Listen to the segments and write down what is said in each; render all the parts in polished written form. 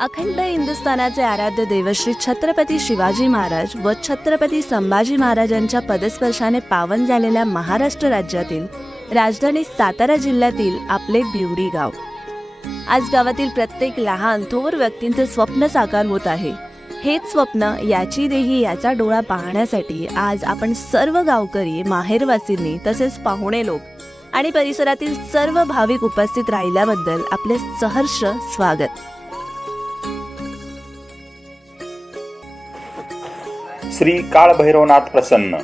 अखंड हिंदुस्थानाचे आराध्य देव श्री छत्रपती शिवाजी महाराज व छत्रपती संभाजी महाराजांच्या पदस्पर्शाने पावन झालेल्या महाराष्ट्र राज्यातील राजधानी सातारा जिल्ह्यातील आपले भिवडी गाव। आज गावातील प्रत्येक लहान थोर व्यक्तींचे स्वप्न साकार होत आहे। हेच स्वप्न याची देही याचा डोळा पाहण्यासाठी आज आपण सर्व गावकरी, माहेरवासींनी तसेच पाहुणे लोक आणि परिसरातील सर्व भाविक उपस्थित राहिल्याबद्दल आपले सहर्ष स्वागत। श्री काळभैरवनाथ प्रसन्न,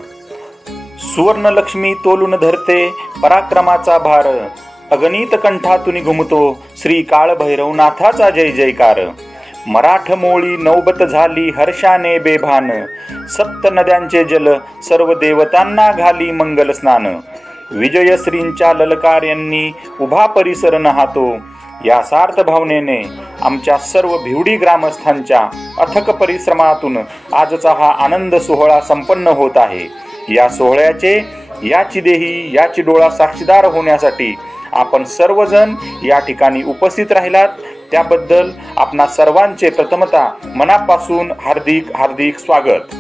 सुवर्ण लक्ष्मी तोलून धरते पराक्रमाचा भार, अगणित कंठातून घुमतो श्री काळभैरवनाथाचा जय जयकार। मराठमोळी नौबत झाली हर्षाने बेभान, सप्त नद्यांचे जल सर्व देवतांना घाली मंगल स्नान। विजयश्रींच्या ललकार्यांनी उभा परिसर नहातो, या सार्थ भावनेने आमच्या सर्व भिवडी ग्रामस्थांच्या अथक परिश्रमातून आजचा हा आनंद सोहळा संपन्न होत आहे। या सोहळ्याचे याची देही याची डोळा साक्षीदार होण्यासाठी आपण सर्वजण या ठिकाणी उपस्थित राहिलात, त्याबद्दल आपणा सर्वांचे प्रथमतः मनापासून हार्दिक हार्दिक स्वागत।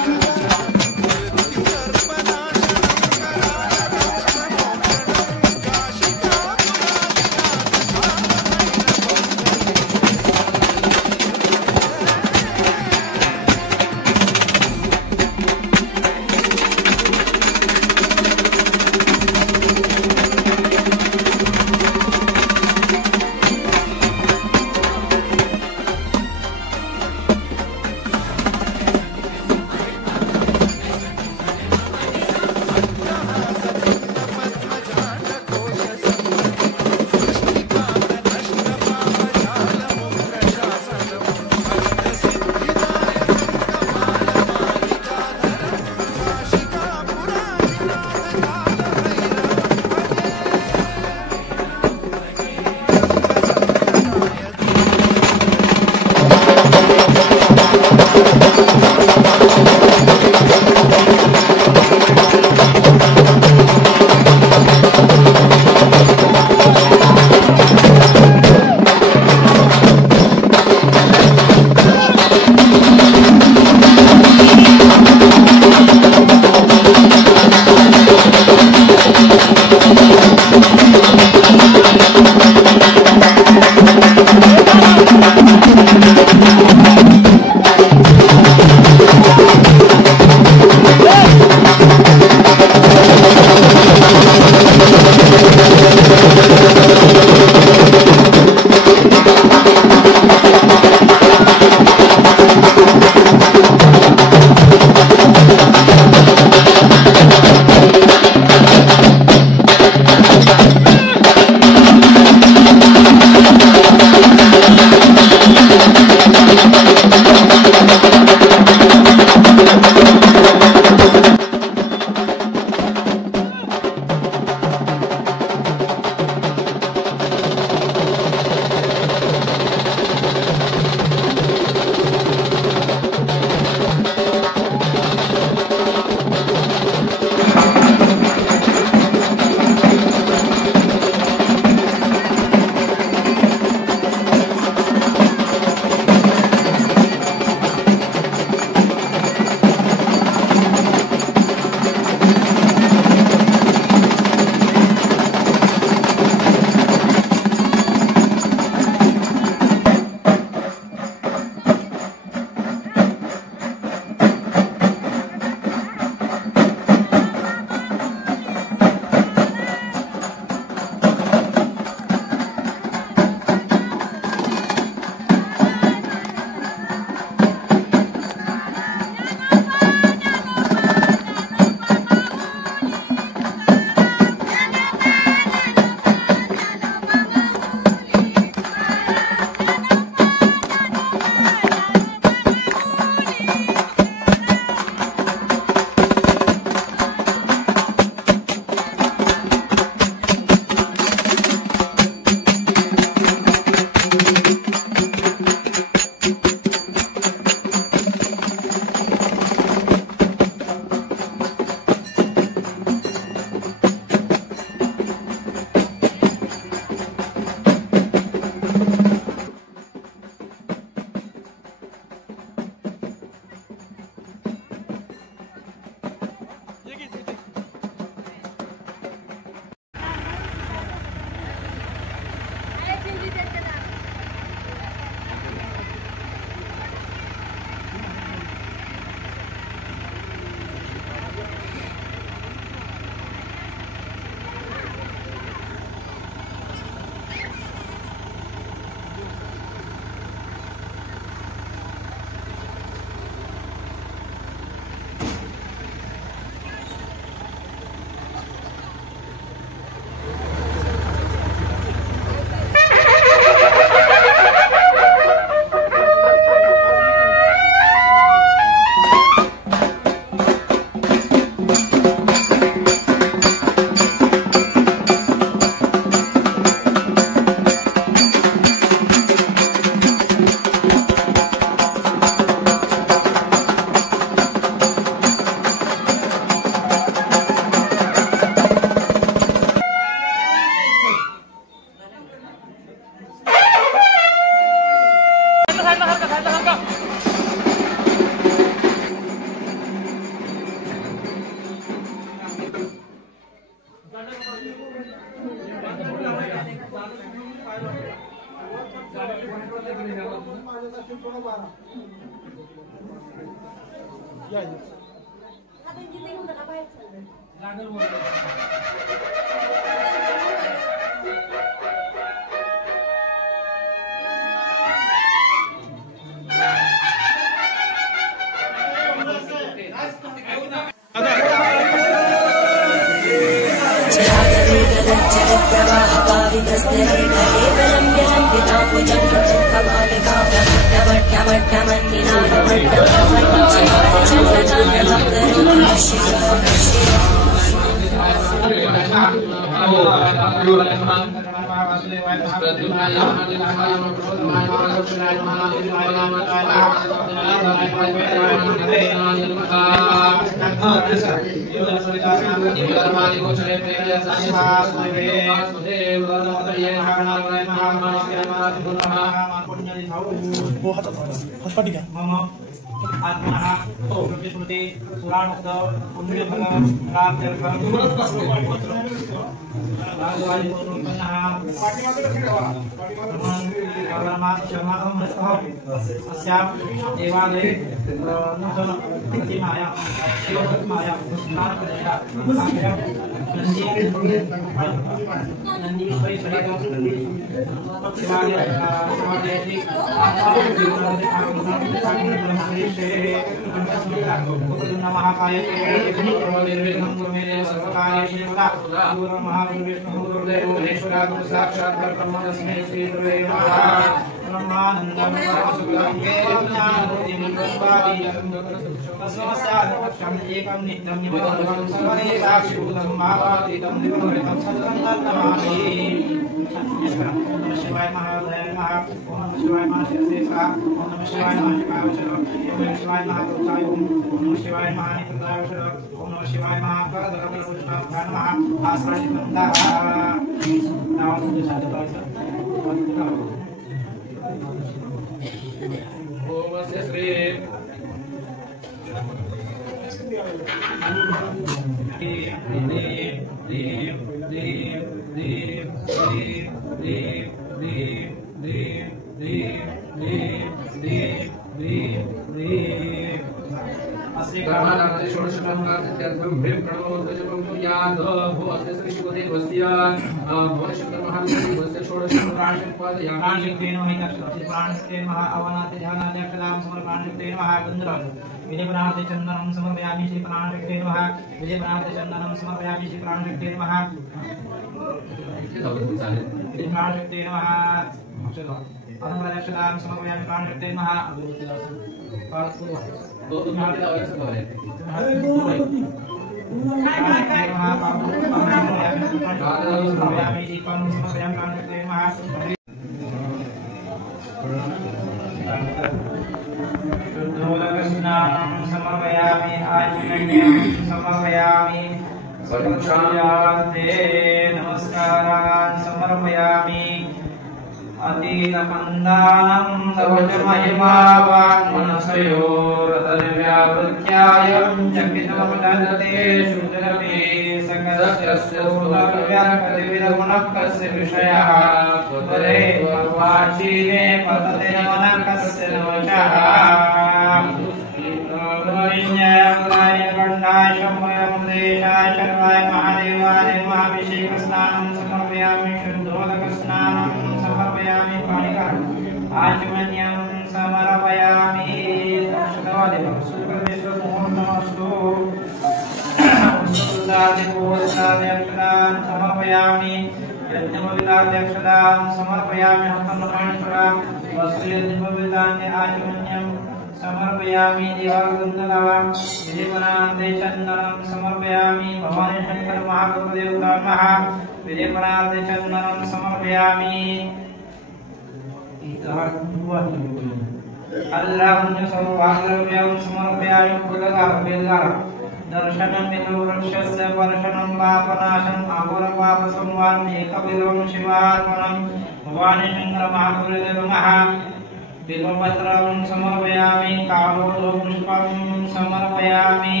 बिल्वपत्रं समर्पयामि कालोपुष्पं समर्पयामि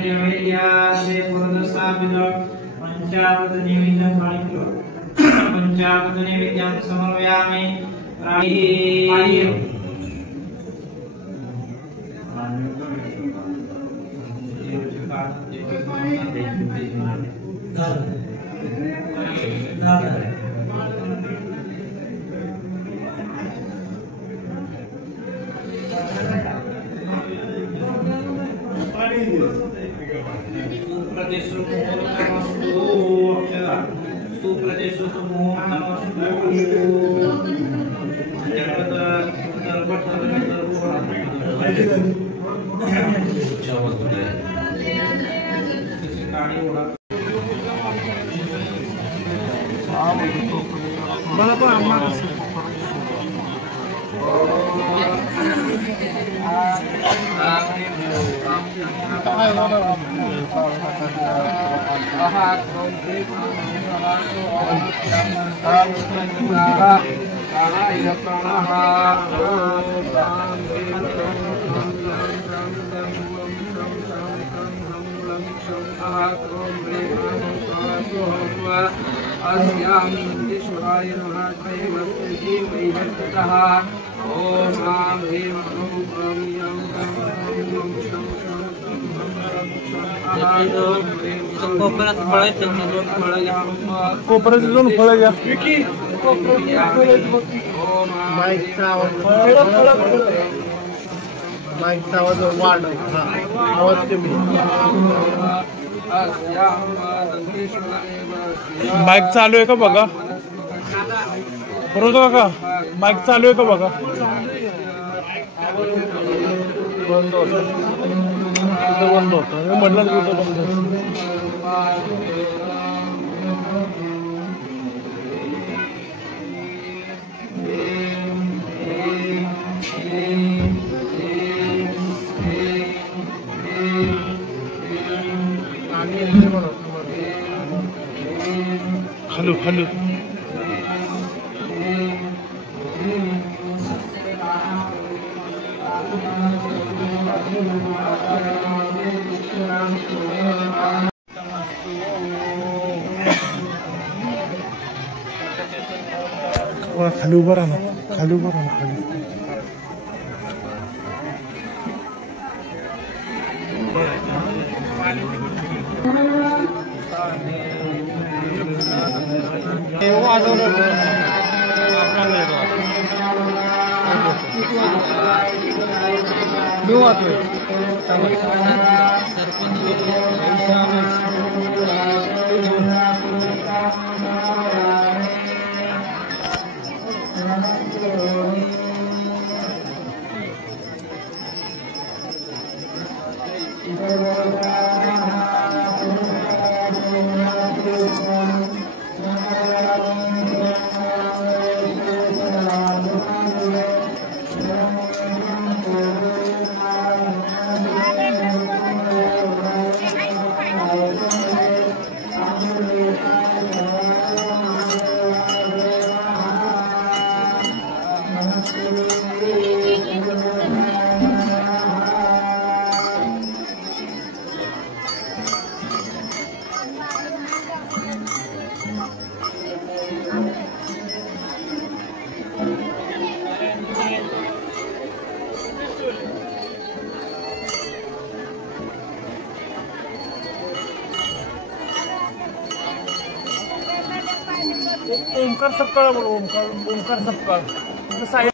त्रिवेद्यास्य पुरस्तापितं पंचामृतनिवेद्यं पंचामृतनिवेद्यं समर्पयामि कोपऱ्यात जाऊन फळ घ्या माईकचा आवाज वाढ आवाज कमी माईक चालू आहे का बघा बरोबर का माईक चालू आहे का बघा बंद होतं म्हटलं बंद खालू खालू खाली उभं राहा ना खाली उभं राहा ना खाली ओमकार सपकाळ बोल ओमकार सपकाळ साहेब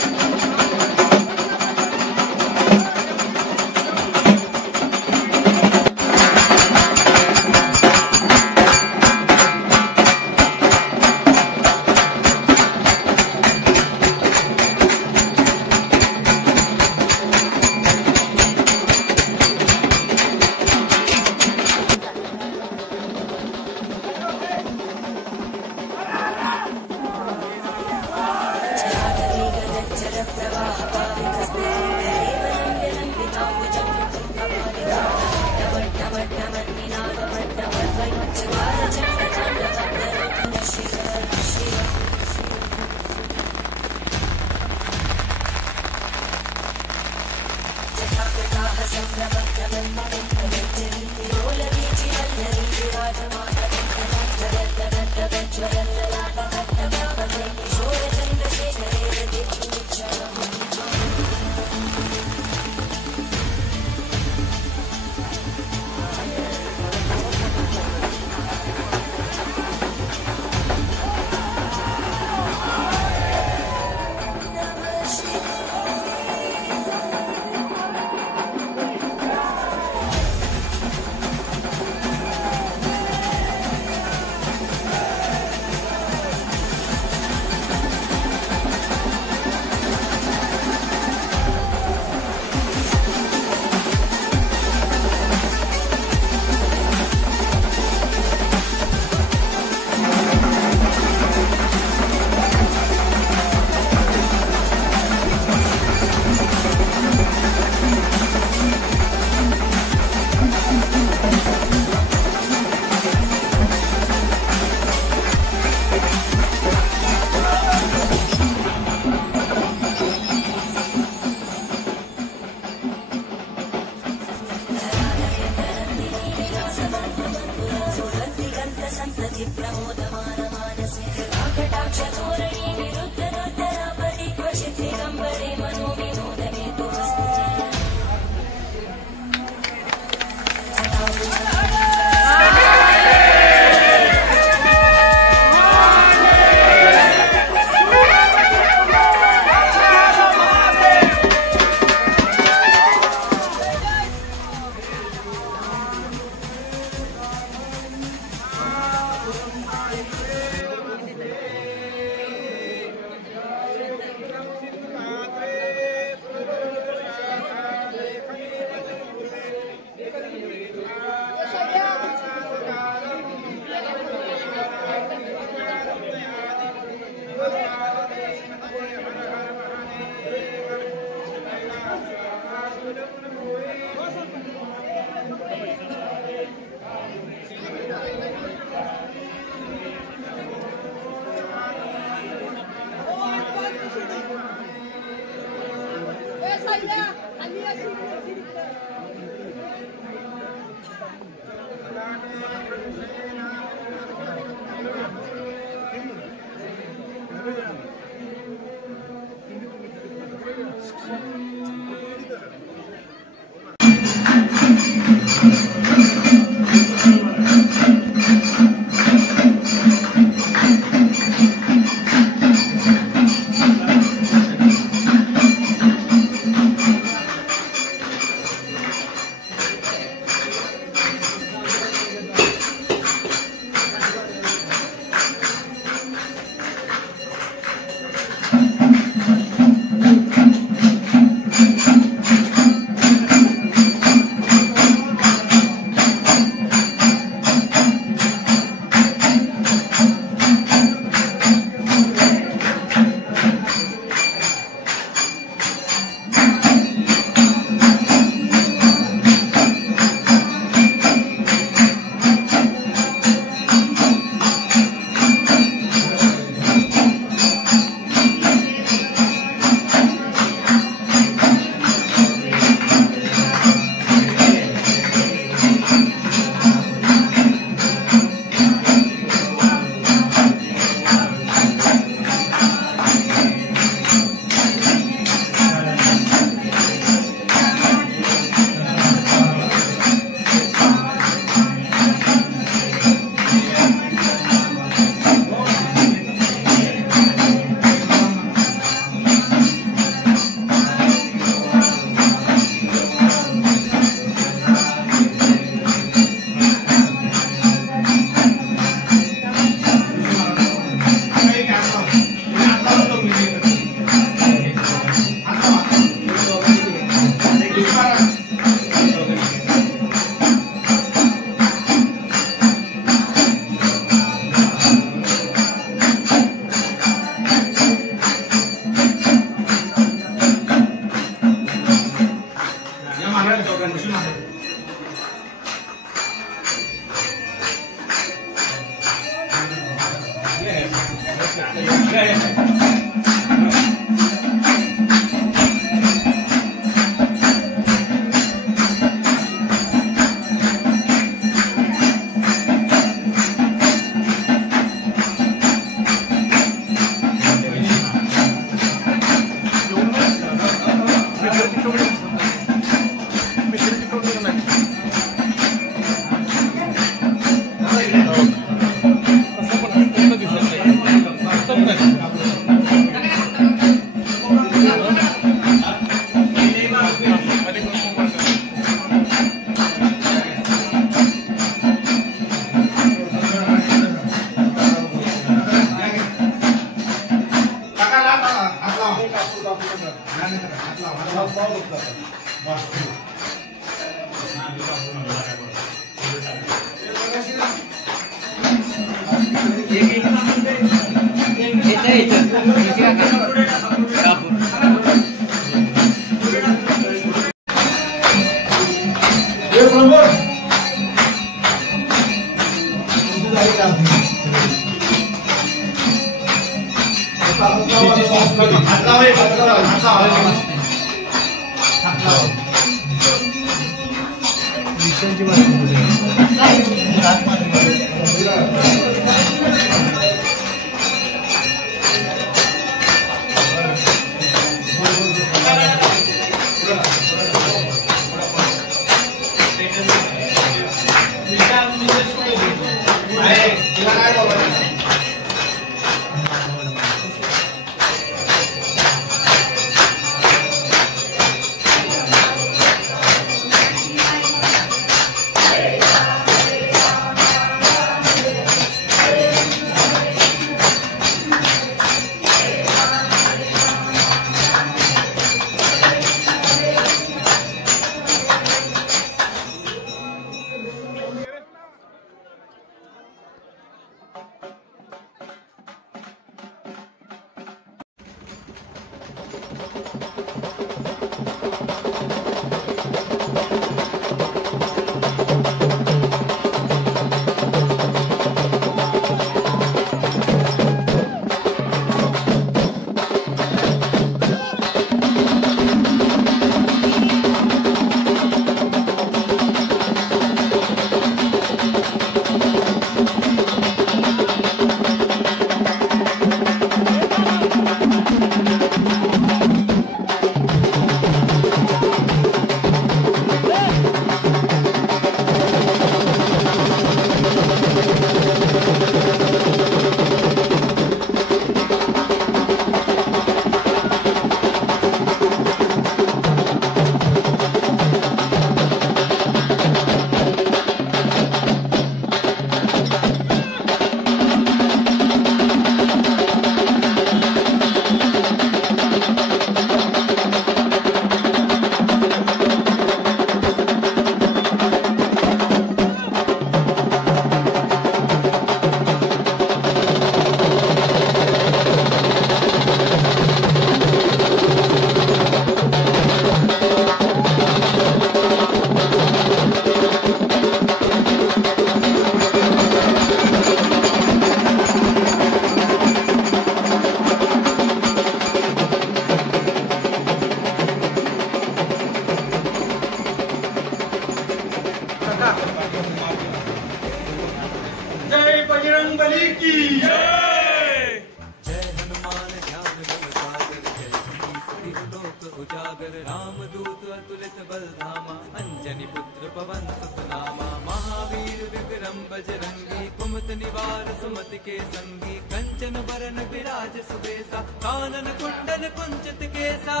बजरंग बली की जय हनुमान ज्ञान गुण सागर जय कपीस लोक उजागर रामदूत अतुलित बल धामा अंजनी पुत्र पवन सुत नामा महावीर विक्रम बजरंगी कुमत निवार सुमति के संगी कंचन बरन विराज सुबेसा कानन कुंडल कुंचित केसा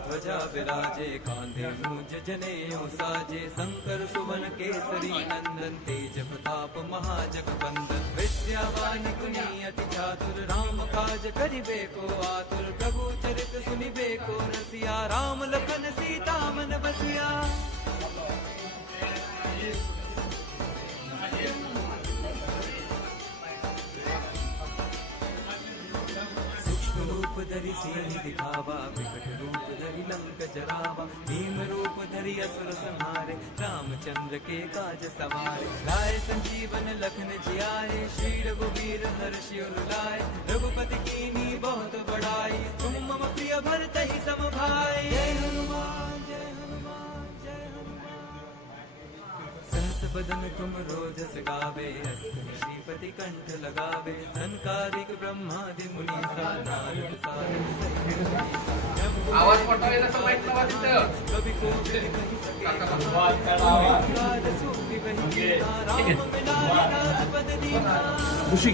ध्वजा विराजे कांधे मूंज जनेऊ साजे शंकर सुवन केसरी नंदन तेज प्रताप महाजगवंदन विद्यावान गुणी अति चातुर राम काज करिबे को आतुर प्रभु चरित सुनिबे को रसिया राम लखन सीता मन बसिया रूप धरि सिंह दिखावा विकट रूप धरि लंक जरावा भीम रूप धरि असुर संहारे रामचंद्र के काज सवारे लाए संजीवन लखन जियाए श्री रघुवीर हर्षि उर लाए रघुपति कीन्ही बहुत बड़ाई तुम मम प्रिय भरतहि सम भाई जय हनुमान जय हनुमान जय हनुमान सहस बदन तुम रोजस गावे श्रीपति कंठ लगावे संकारिक ब्रह्मादि मुनीसा नारद सारद आवाज मोठा येईल असं माहित नव्हतं तिथं कभी को कही सके ऋषी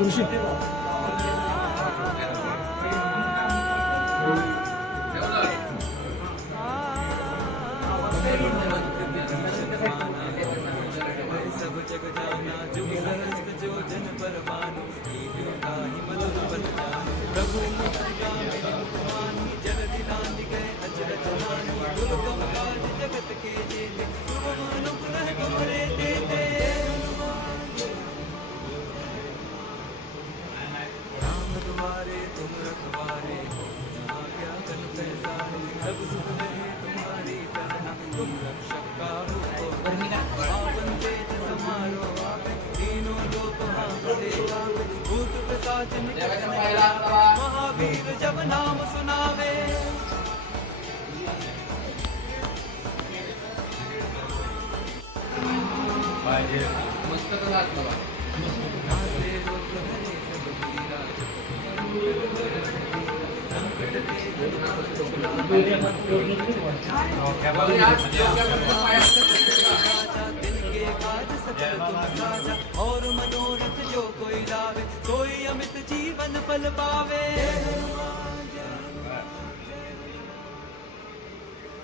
ऋषी सब जग जाना जुग सहस्त्र जो जन पर मानो मधुर बल जानो प्रभु मुक्तिगामी जल दिलानि गए अचरज मानो दुर्गम काज जगत के जेते सुगम पुनः तुम्हारे देते राम दुआरे तुम रखवारे क्या तन पैसारे सब सुख रहे तुम्हारी चरना तुम रक्षक का हो पावन तेज समारो आवे तीनों लोक हांकते गावे भूत पिशाच निकट नहीं आवे महावीर जब नाम सुनावे मस्त राहत बघा नासे रोग हरे सब पीरा संकट दिल के काज सकल तुम साजा और मनोरथ जो कोई लावे सोई अमित जीवन फल पावे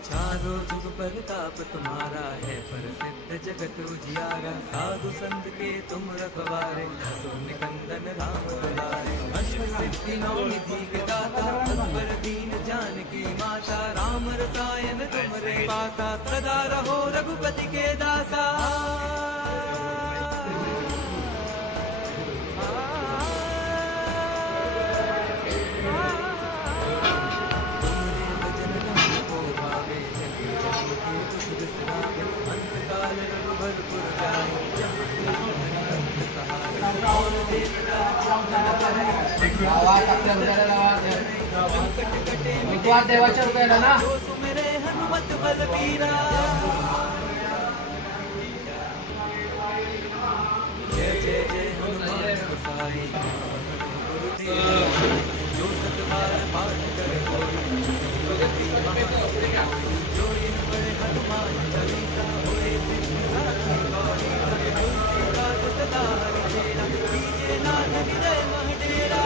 चारों जुग परताप तुम्हारा है प्रसिद्ध जगत उजियारा साधु संत के तुम रखवारे असुर निकंदन राम दुलारे अष्ट सिद्धि नौ निधि के दाता असबर दीन जानकी माता राम रसायन तुमरे पासा सदा रहो रघुपति के दासा आवाज आपल्या हृदयाला आवाज विश्वास देवाच्या हृदयाला ना सुमिरे हनुमत बलबीरा जय जय जय हनुमान गोसाई जो सतबार पाठ करे जो इन बड़े हनुमान चालीसा होए सदा हरिचेरा कीजे नाथ हृदय महडेरा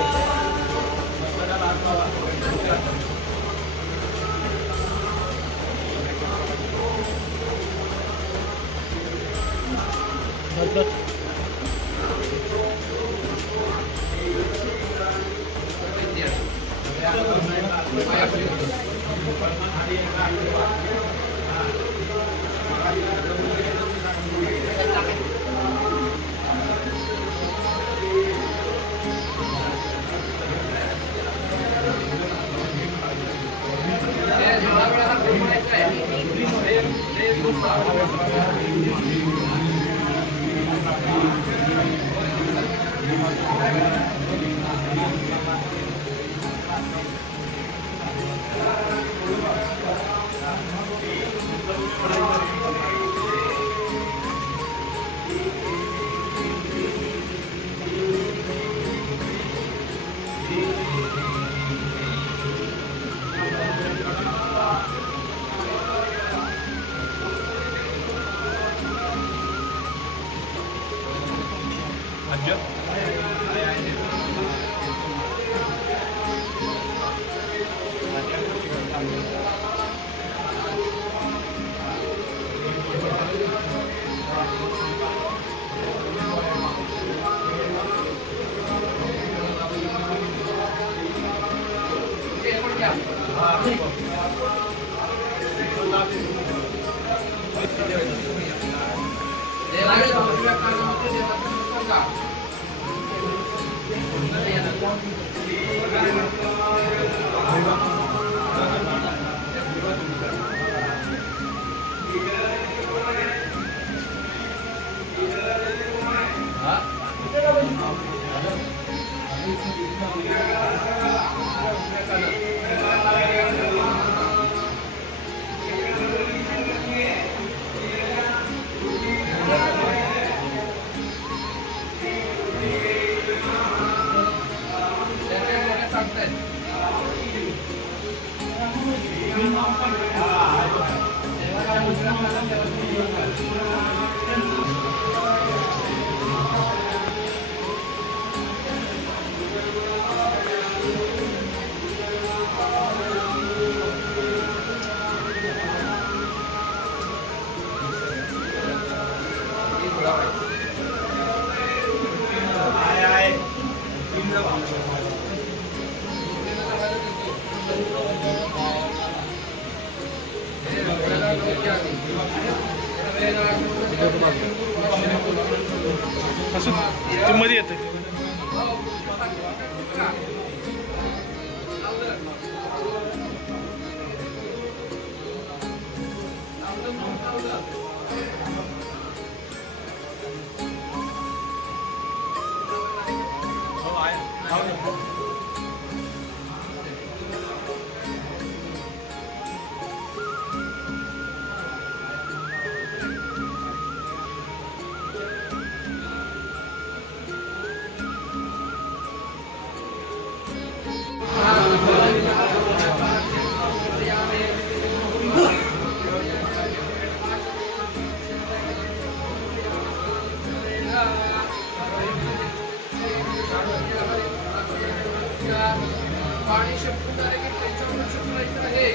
असं ते मध्ये येते. पाणी शक्ती त्यांच्यावर शुक्र आहे.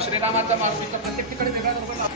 श्रीरामाचा माफीचा प्रत्येक ठिकाणी वेगळा बरोबर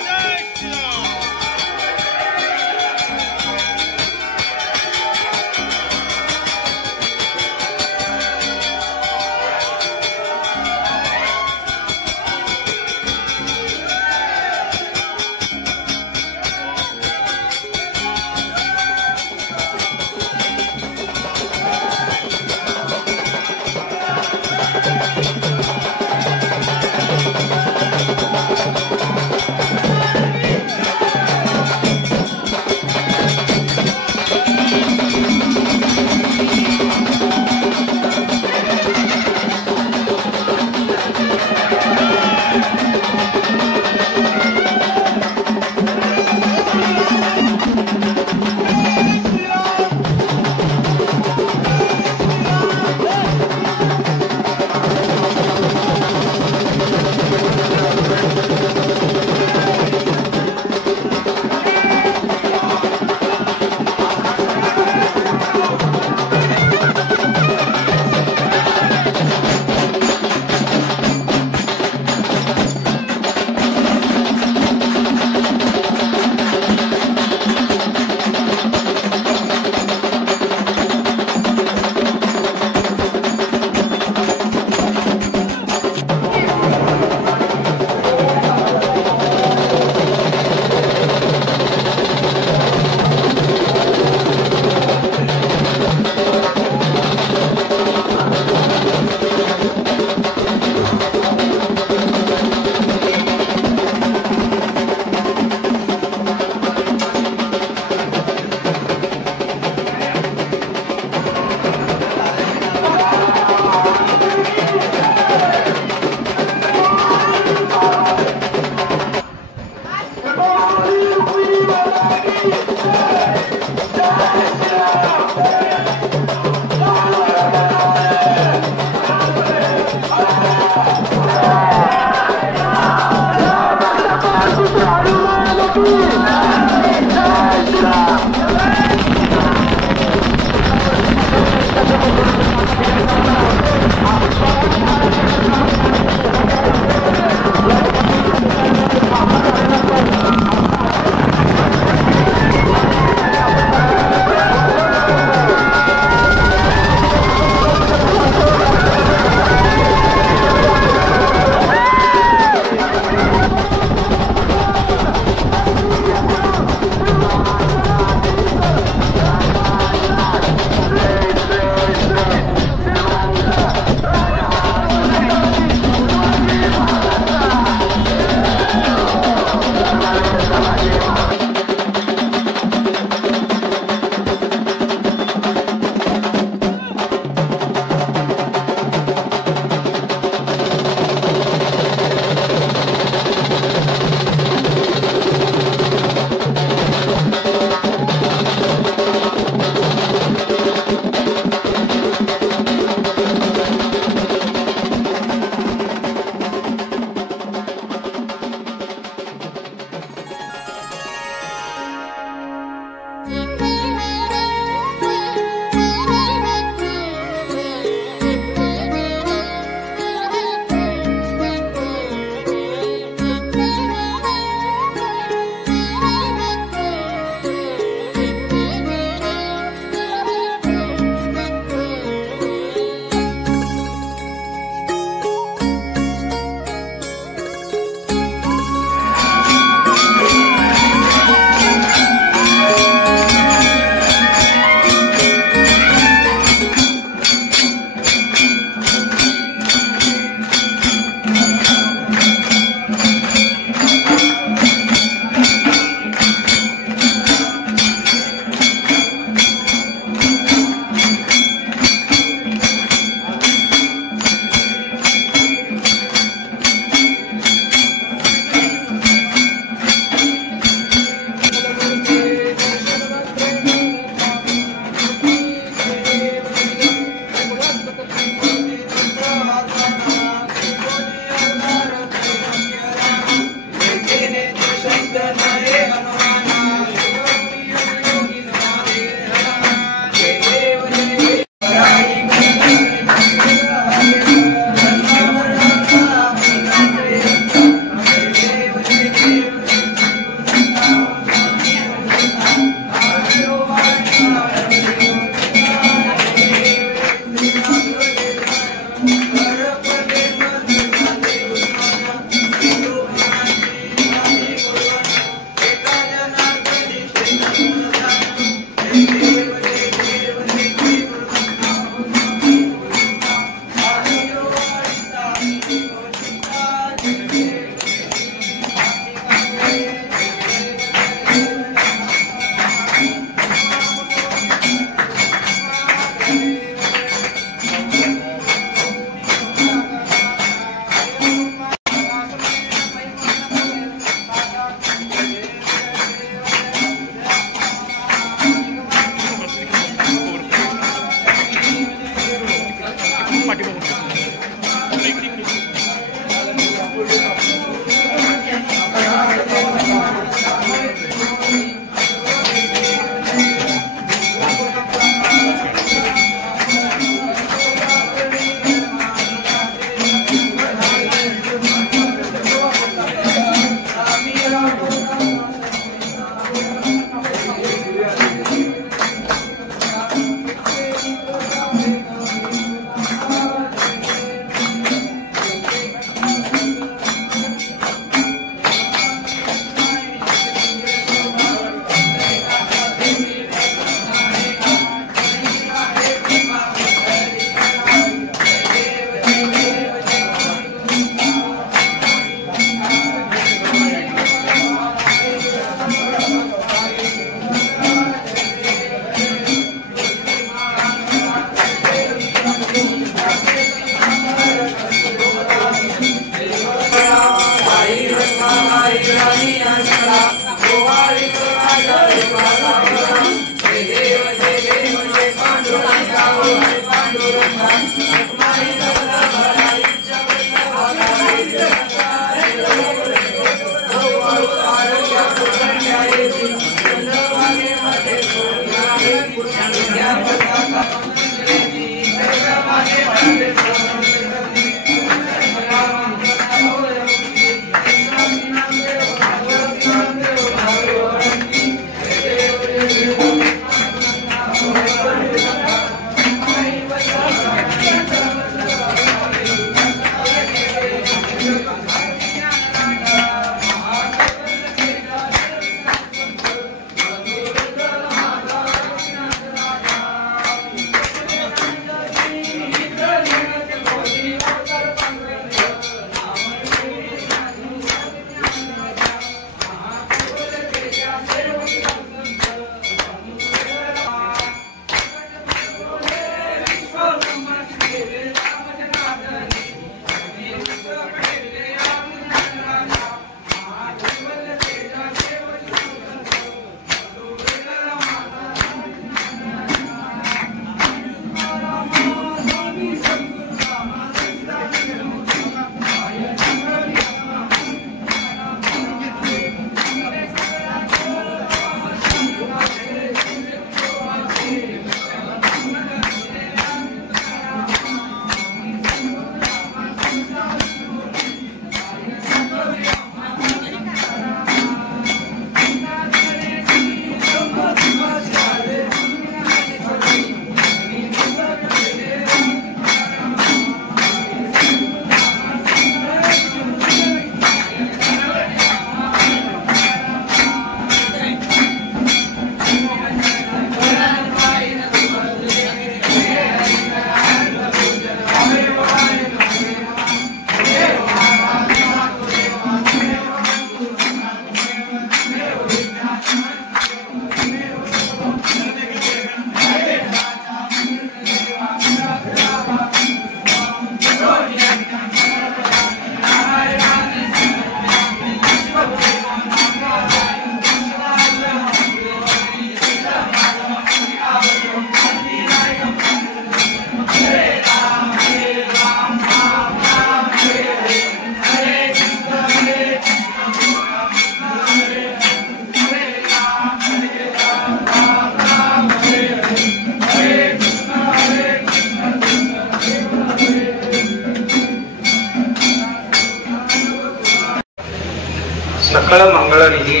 सकळ मंगळनिधी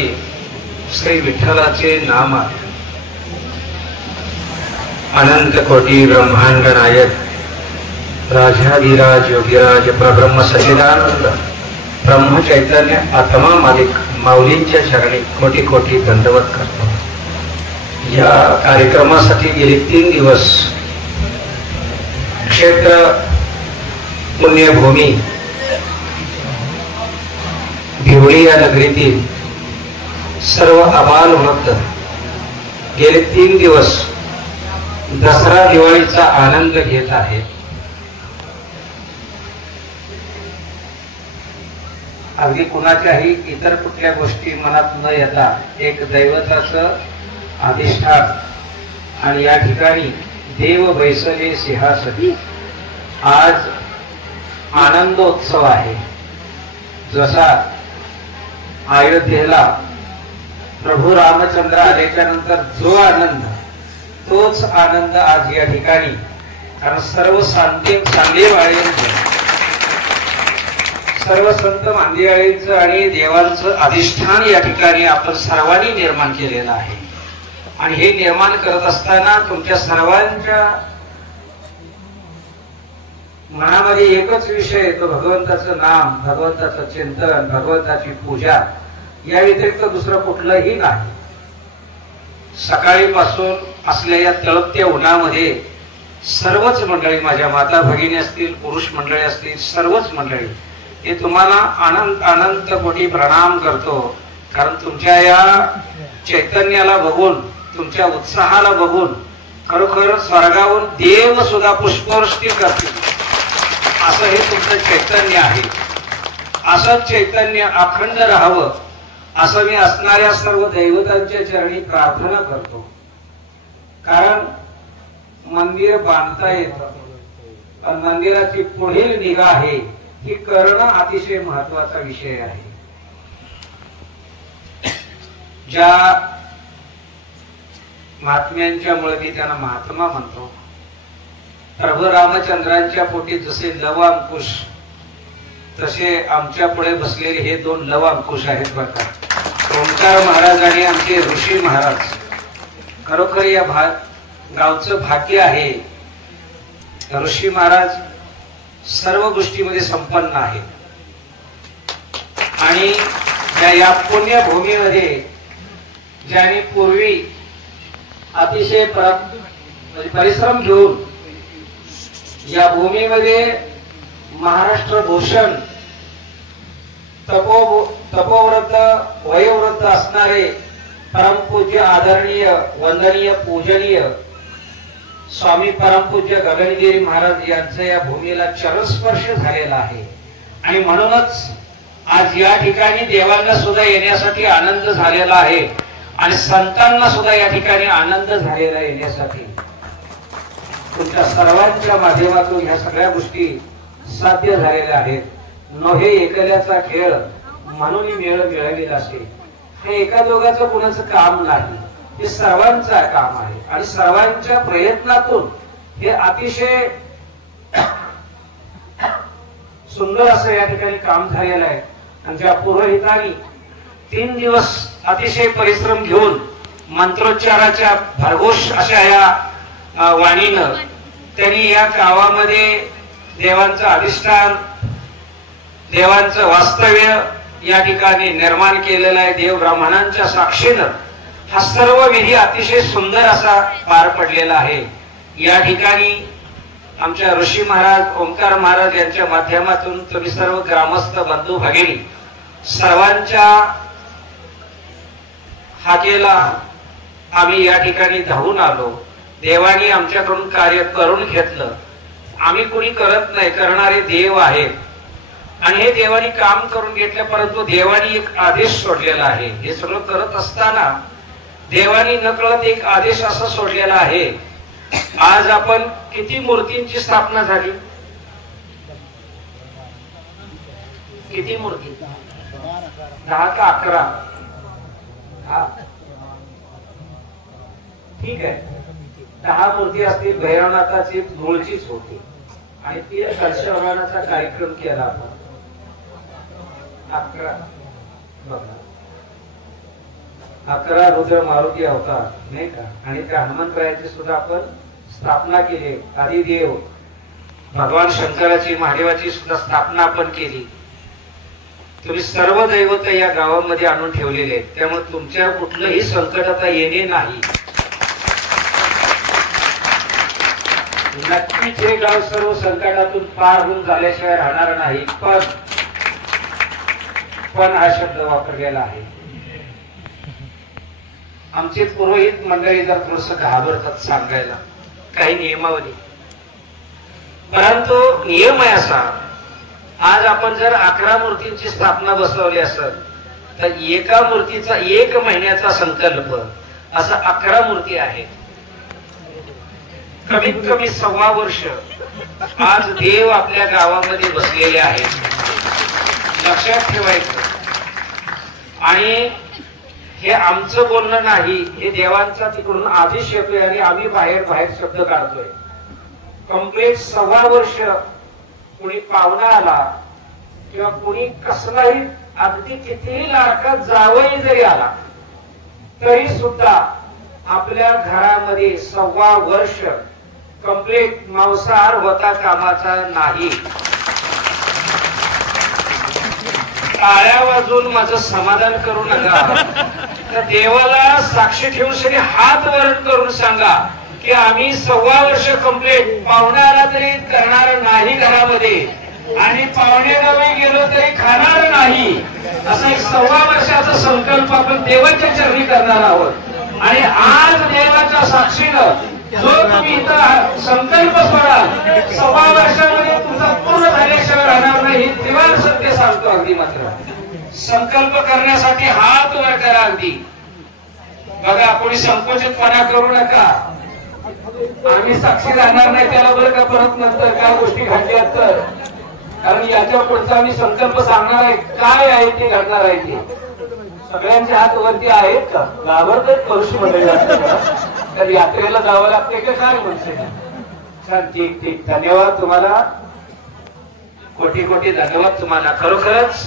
श्री विठ्ठलाचे नाम आहे. अनंत कोटी ब्रह्मांड नायक राजाधिराज योगीराज परब्रह्म सच्चिदानंद ब्रह्म चैतन्य आत्मा मालिक माऊलींच्या चरणी कोटी कोटी दंडवत करतो. या कार्यक्रमासाठी गेले 3 दिवस क्षेत्र पुण्यभूमी भिवडी या नगरीतील सर्व अबाल भक्त गेले 3 दिवस दसरा दिवाळीचा आनंद घेत आहे. अगदी कुणाच्याही इतर कुठल्या गोष्टी मनात न येता एक दैवताचं अधिष्ठान आणि या ठिकाणी देव बैसले सिंहासनी आज आनंदोत्सव आहे. जसा अयोध्येला प्रभू रामचंद्र आल्याच्या नंतर जो आनंद, तोच आनंद आज या ठिकाणी, कारण सर्व सांदेवाळींचं, सर्व संत मांदियाळींचं आणि देवांचं अधिष्ठान या ठिकाणी आपण सर्वांनी निर्माण केलेलं आहे. आणि हे निर्माण करत असताना तुमच्या सर्वांच्या मनामध्ये एकच विषय येतो, भगवंताचं नाम, भगवंताचं चिंतन, भगवंताची पूजा, या व्यतिरिक्त दुसरं कुठलंही नाही. सकाळीपासून असलेल्या तळपत्या उन्हामध्ये सर्वच मंडळी, माझ्या माता भगिनी असतील, पुरुष मंडळी असतील, सर्वच मंडळी हे तुम्हाला अनंत कोटी प्रणाम करतो. कारण तुमच्या या चैतन्याला बघून, तुमच्या उत्साहाला बघून खरोखर स्वर्गावरून देव सुद्धा पुष्पवृष्टी करतील, असं हे तुमचं चैतन्य आहे. असं चैतन्य अखंड राहावं असं मी असणाऱ्या सर्व दैवतांच्या चरणी प्रार्थना करतो. कारण मंदिर बांधता येतं, पण मंदिराची पुढील निगा आहे ही करणं अतिशय महत्वाचा विषय आहे. ज्या महात्म्यांच्या मुळे मी त्यांना महात्मा म्हणतो, प्रभू रामचंद्रांच्या पोटी जसे लव अंकुश, तसे आमच्या पुढे बसलेले हे 2 लव अंकुश आहेत बघा. ओंकार महाराज आणि आमचे ऋषी महाराज. खरोखर या गावचं भाग्य आहे. ऋषी महाराज सर्व गोष्टीमध्ये संपन्न आहे आणि या पुण्यभूमीमध्ये ज्यांनी पूर्वी अतिशय परिश्रम घेऊन या भूमीमध्ये महाराष्ट्र भूषण तपोव्रत वयोव्रत असणारे परमपूज्य आदरणीय वंदनीय पूजनीय स्वामी परमपूज्य गगनगिरी महाराज यांचं या भूमीला चरणस्पर्श झालेला आहे. आणि म्हणूनच आज या ठिकाणी देवांना सुद्धा येण्यासाठी आनंद झालेला आहे आणि संतांना सुद्धा या ठिकाणी आनंद झालेला येण्यासाठी. तुमच्या सर्वांच्या माध्यमातून ह्या सगळ्या गोष्टी साध्य झालेल्या आहेत. नोहे एकल्याचा खेळ म्हणून मेळ मिळालेला असेल. हे एका दोघाचं कुणाचं काम नाही, हे सर्वांचं काम आहे आणि सर्वांच्या प्रयत्नातून हे अतिशय सुंदर असं या ठिकाणी काम झालेलं आहे. आणि ज्या पुरोहितांनी 3 दिवस अतिशय परिश्रम घेऊन मंत्रोच्चाराच्या भरघोष अशा या वाणीनं त्यांनी या गावामध्ये देवांचं अधिष्ठान, देवांचं वास्तव्य या ठिकाणी निर्माण केलेलं आहे. देव ब्राह्मणांच्या साक्षीनं हा सर्व विधी अतिशय सुंदर असा पार पडलेला आहे. या ठिकाणी आमच्या ऋषी महाराज, ओंकार महाराज यांच्या माध्यमातून तुम्ही सर्व ग्रामस्थ बंधू भगिनी सर्वांच्या हाकेला आम्ही या ठिकाणी धावून आलो. देवानी आमच्याकडून कार्य करून घेतलं. आम्ही कोणी करत नाही, करणारे देव आहेत आणि हे देवानी काम करून घेतलं. परंतु देवानी एक आदेश सोडलेला आहे. हे सगळं करत असताना देवानी नकळत एक आदेश असा सोडलेला आहे. आज आपण किती मूर्तींची स्थापना झाली? किती मूर्ती? 10 का 11? हा ठीक आहे, 10 मूर्ती असतील. भैरवनाथाची मूळचीच होती आणि ती कलशवरानाचा कार्यक्रम केला आपण. 11 रुद्र मारुती अवतार नाही का. आणि त्या हनुमंतरायाची सुद्धा आपण स्थापना केली. आदिदेव भगवान शंकराची, महादेवाची सुद्धा स्थापना आपण केली. तुम्ही सर्व दैवत या गावामध्ये आणून ठेवलेले आहेत. त्यामुळे तुमच्या कुठलंही संकट आता येणे नाही. नक्कीच हे गाव सर्व संकटातून पार होऊन झाल्याशिवाय राहणार नाही. पण हा शब्द वापरलेला आहे. आमचे पुरोहित मंडळी जर थोडस घाबरतात सांगायला काही नियमावली, परंतु नियम आहे असा, आज आपण जर 11 मूर्तींची स्थापना बसवली असेल तर एका मूर्तीचा 1 महिन्याचा संकल्प, असा 11 मूर्ती आहेत. कमीत कमी 1.25 वर्ष आज देव आपल्या गावामध्ये बसलेले आहेत, लक्षात ठेवायचं. आणि हे आमचं बोलणं नाही, हे देवांचा तिकडून आदेश येतोय आणि आम्ही बाहेर शब्द काढतोय. कंप्लीट 1.25 वर्ष कुणी पाहुणा आला किंवा कुणी कसलाही अगदी कितीही लाडका जावई जरी आला तरी सुद्धा आपल्या घरामध्ये 1.25 वर्ष कंप्लीट मांसाहार होता कामाचा नाही. टाळ्या वाजून माझं समाधान करू नका. तर देवाला साक्षी ठेवून सगळे हात वर करून सांगा की आम्ही 1.25 वर्ष कंप्लीट पाहुण्याला तरी करणार नाही घरामध्ये, आणि पाहुणे गावी गेलो तरी खाणार नाही, असा एक 1.25 वर्षाचा संकल्प आपण देवाच्या चरणी करणार आहोत. आणि आज देवाच्या साक्षीनं जो तुम्ही इथं संकल्प सोडाल 1.25 वर्षामध्ये तुमचा पूर्ण झाल्याशिवाय राहणार नाही, तेव्हा सत्य सांगतो. अगदी मात्र संकल्प करण्यासाठी हात वर करा. अगदी बघा, कोणी संकोचितपणा करू नका. आम्ही साक्षी राहणार नाही त्याला बरं का, परत नंतर काय गोष्टी घडल्या तर, कारण याच्या पुढचा आम्ही संकल्प सांगणार आहे, काय आहे ते घडणार आहे ते. सगळ्यांचे हात वरती आहेत का? गावात परुष मंडळी असते का? तर यात्रेला जावं लागते का काय म्हणते? छान, ठीक ठीक, धन्यवाद तुम्हाला, कोटी कोटी धन्यवाद तुम्हाला. खरोखरच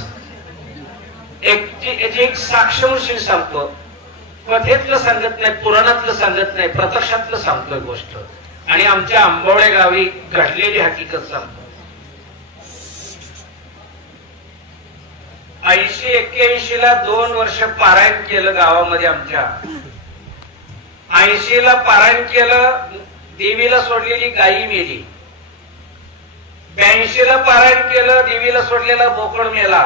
एक साक्ष म्हणून सांगतो, कथेतलं सांगत नाही, पुराणातलं सांगत नाही, प्रत्यक्षातलं सांगतोय गोष्ट. आणि आमच्या आंबोळे गावी घडलेली हकीकत सांगतो. 80-81 2 वर्ष पारायण केलं गावामध्ये आमच्या. 80 पारायण केलं, देवीला सोडलेली गायी मेली. 82 पारायण केलं, देवीला सोडलेला बोकड मेला.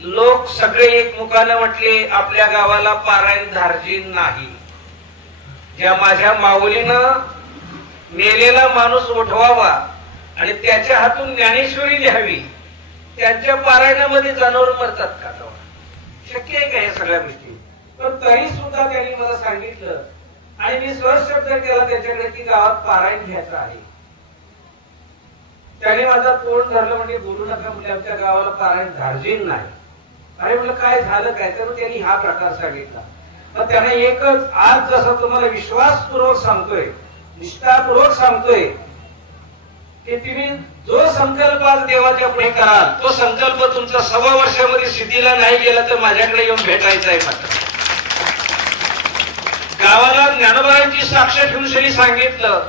लोक सगळे एकमुखानं म्हटले आपल्या गावाला पारायण धार्जिन नाही. ज्या माझ्या माऊलीनं मेलेला माणूस उठवावा आणि त्याच्या हातून ज्ञानेश्वरी लिहावी, त्यांच्या पारायणामध्ये जनावर मरतात का? शक्य आहे का हे सगळ्या गोष्टी? पण तरी सुद्धा त्यांनी मला सांगितलं आणि मी स्वशब्द केला त्याच्याकडे की गावात पारायण घ्यायचं आहे. त्याने माझा तोंड धरलं, म्हणजे बोलू नका म्हणजे आमच्या गावाला पारायण धार्जिन नाही. अरे म्हटलं काय झालं काय? तर त्यांनी हा प्रकार सांगितला. मग त्याने एकच, आज जसं तुम्हाला विश्वासपूर्वक सांगतोय, निष्ठापूर्वक सांगतोय की तुम्ही जो संकल्प आज देवाच्या पुढे कराल तो संकल्प तुमचा 1.25 वर्षामध्ये सिद्धीला नाही गेला तर माझ्याकडे येऊन भेटायचा आहे. मात्र गावाला ज्ञानोबाची साक्ष ठेवून शनी सांगितलं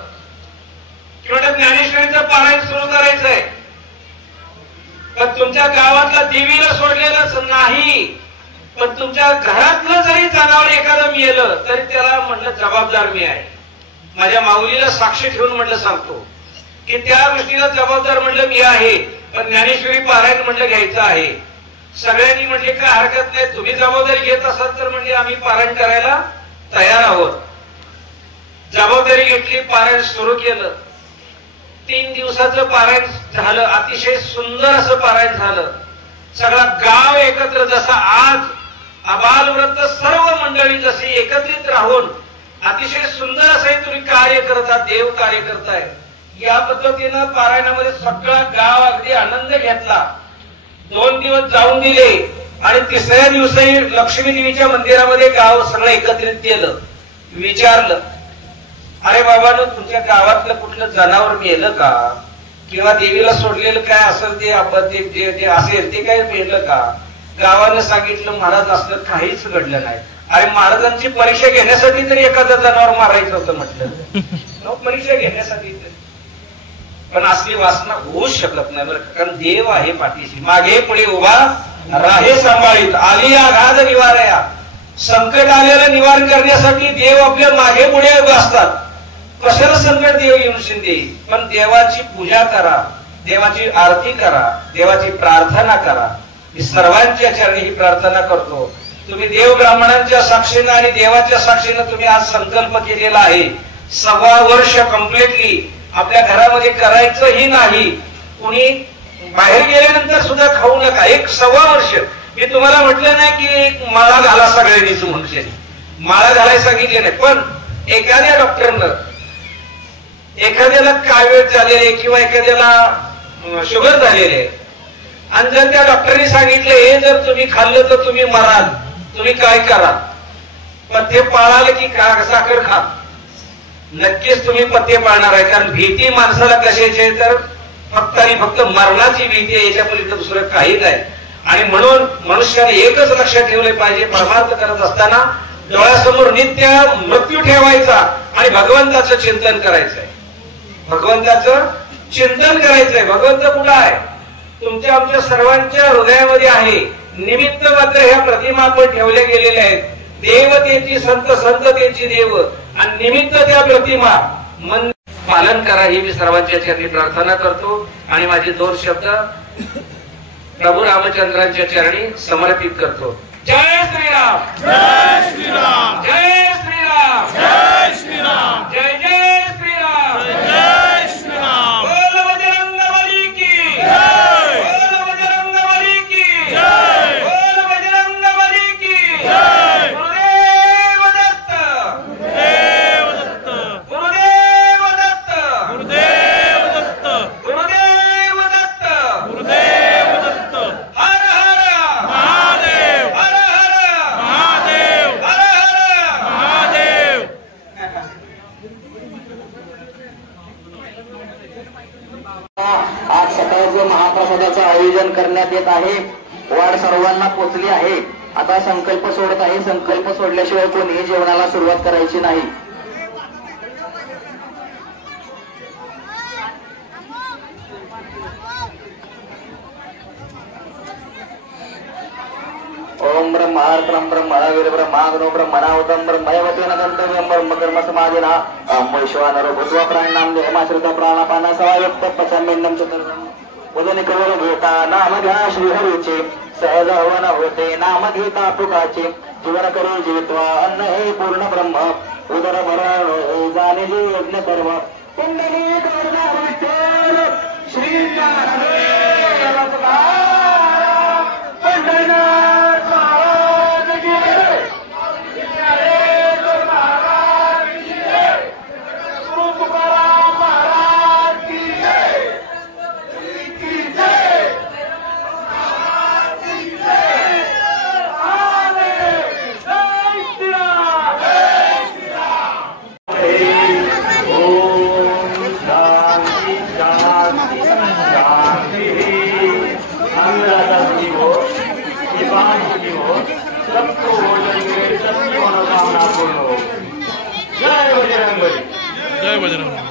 किंवा ज्ञानेश्वरीचं पारायण सुरू करायचंय, पण तुमच्या गावातला देवीला सोडलेलंच नाही, पण तुमच्या घरातलं जरी जनावर एखादं मेलं तरी त्याला म्हटलं जबाबदार मी आहे. माझ्या माऊलीला साक्षी ठेवून म्हटलं सांगतो की त्या गोष्टीला जबाबदार म्हटलं मी आहे, पण ज्ञानेश्वरी पारायण म्हटलं घ्यायचं आहे. सगळ्यांनी म्हटले काय हरकत नाही, तुम्ही जबाबदारी घेत असाल तर म्हणजे आम्ही पारायण करायला तयार आहोत. जबाबदारी घेतली, पारायण सुरू केलं. 3 दिवसाचं पारायण झालं, अतिशय सुंदर असं पारायण झालं. सगळा गाव एकत्र, जसा आज आबालवृद्ध सर्व मंडळी जशी एकत्रित राहून अतिशय सुंदर असं तुम्ही कार्य करता, देव कार्य करताय, या पद्धतीनं पारायणामध्ये सगळा गाव अगदी आनंद घेतला. 2 दिवस जाऊन दिले आणि 3ऱ्या दिवशी लक्ष्मी देवीच्या मंदिरामध्ये गाव सगळं एकत्रित केलं. विचारलं, अरे बाबांनो, तुमच्या गावातलं कुठलं जनावर मेलं का? किंवा देवीला सोडलेलं काय असेल ते असेल ते काय मेलं का? गावानं सांगितलं महाराज असलं काहीच घडलं नाही. अरे महाराजांची परीक्षा घेण्यासाठी तरी एखादं जनावर मारायचं होतं म्हटलं, परीक्षा घेण्यासाठी तरी. पण असली वासना होऊच शकत नाही बरं, कारण देव आहे पाठीशी. मागे पुढे उभा राहे सांभाळीत, आली आघात निवारया. संकट आलेलं निवारण करण्यासाठी देव आपल्या मागे पुढे उभे असतात. कशाला संकट देव येऊन शिंदे? पण देवाची पूजा करा, देवाची आरती करा, देवाची प्रार्थना करा. मी सर्वांच्या चरणी ही प्रार्थना करतो. तुम्ही देव ब्राह्मणांच्या साक्षीनं आणि देवाच्या साक्षीनं तुम्ही आज संकल्प केलेला आहे. 1.25 वर्ष कम्प्लिटली आपल्या घरामध्ये करायचंही नाही. कुणी बाहेर गेल्यानंतर सुद्धा खाऊ नका. 1.25 वर्ष मी तुम्हाला म्हटलं नाही की एक माळा घाला सगळ्यांनीच म्हणून, माळा घालायला सांगितले नाही. पण एखाद्या डॉक्टरनं एखाद्याला कावीळ झालेले किंवा एखाद्याला शुगर झालेले आणि जर त्या डॉक्टरने सांगितलं हे जर तुम्ही खाल्लं तर तुम्ही मराल, तुम्ही काय करा? पथ्य पाळाल की साखर खा? नक्कीच तुम्ही पथ्य पाळणार आहे, कारण भीती माणसाला कशाची आहे तर फक्त आणि फक्त मरणाची भीती आहे, याच्या पलीकडे दुसरं काही नाही. आणि म्हणून मनुष्याने एकच लक्षात ठेवले पाहिजे, परमार्थ करत असताना डोळ्यासमोर नित्य मृत्यू ठेवायचा आणि भगवंताचं चिंतन करायचंय. भगवंताचं चिंतन करायचंय. भगवंत कुठं आहे? तुमच्या आमच्या सर्वांच्या हृदयामध्ये आहे. निमित्त मात्र ह्या प्रतिमा आपण ठेवल्या गेलेल्या आहेत. देवतेची संत, संततेची देव आणि निमित्त त्या प्रतिमा. मन पालन करा ही मी सर्वांच्या चरणी प्रार्थना करतो आणि माझे 2 शब्द प्रभू रामचंद्रांच्या चरणी समर्पित करतो. जय श्रीराम, जय श्रीराम, जय श्रीराम, जय श्रीराम, जय जय श्रीराम, जय श्रीराम. बोल बजरंगबली की जय, बोल बजरंगबली की जय, बोल बजरंगबली की जय. गुरुदेव दत्त, गुरुदेव दत्त, गुरुदेव दत्त, गुरुदेव दत्त, गुरुदेव दत्त, गुरुदेव दत्त. हर हर महादेव, हर हर महादेव, हर हर महादेव. आज सकाळचं महाप्रसादाचं आयोजन करण्यात येत आहे. वाढ सर्वांना पोचली आहे. आता संकल्प सोडत आहे. संकल्प सोडल्याशिवाय कोणीही जेवणाला सुरुवात करायची नाही. ओम ब्रह्मार्पणं ब्रह्मणावीर ब्रह्माग्नो ब्रह्मणावतं ब्रह्मयवतेन गन्तव्यं ब्रह्मकर्म समाधिना अम्मैश्वानरो भूत्वा प्राणानां देहमाश्रिता प्राणापाना समायुक्त पचमेन्नं चतुर्भुजं. उदनी कवर घेता नाम घ्या श्रीहरीचे, सहज हवन होते नाम घेता तुकाचे. जीवन करू जीवित्वा अन्न हे पूर्ण ब्रह्म, उदर भरण जाणे जे यज्ञ कर्म. कुंडली करुणा विठ्ठल श्री नारायण पंढरीनाथ महाराज की जय. महाराज की जय. गुरु तुकाराम महाराज की जय. की जय. महाराज की जय. जय श्रीराम, जय श्रीराम. ओम शांती शांती शांती. सबको भोजन मिले, सबकी मनोकामना पूर्ण हो. जय बजरंगबली, जय बजरंगबली.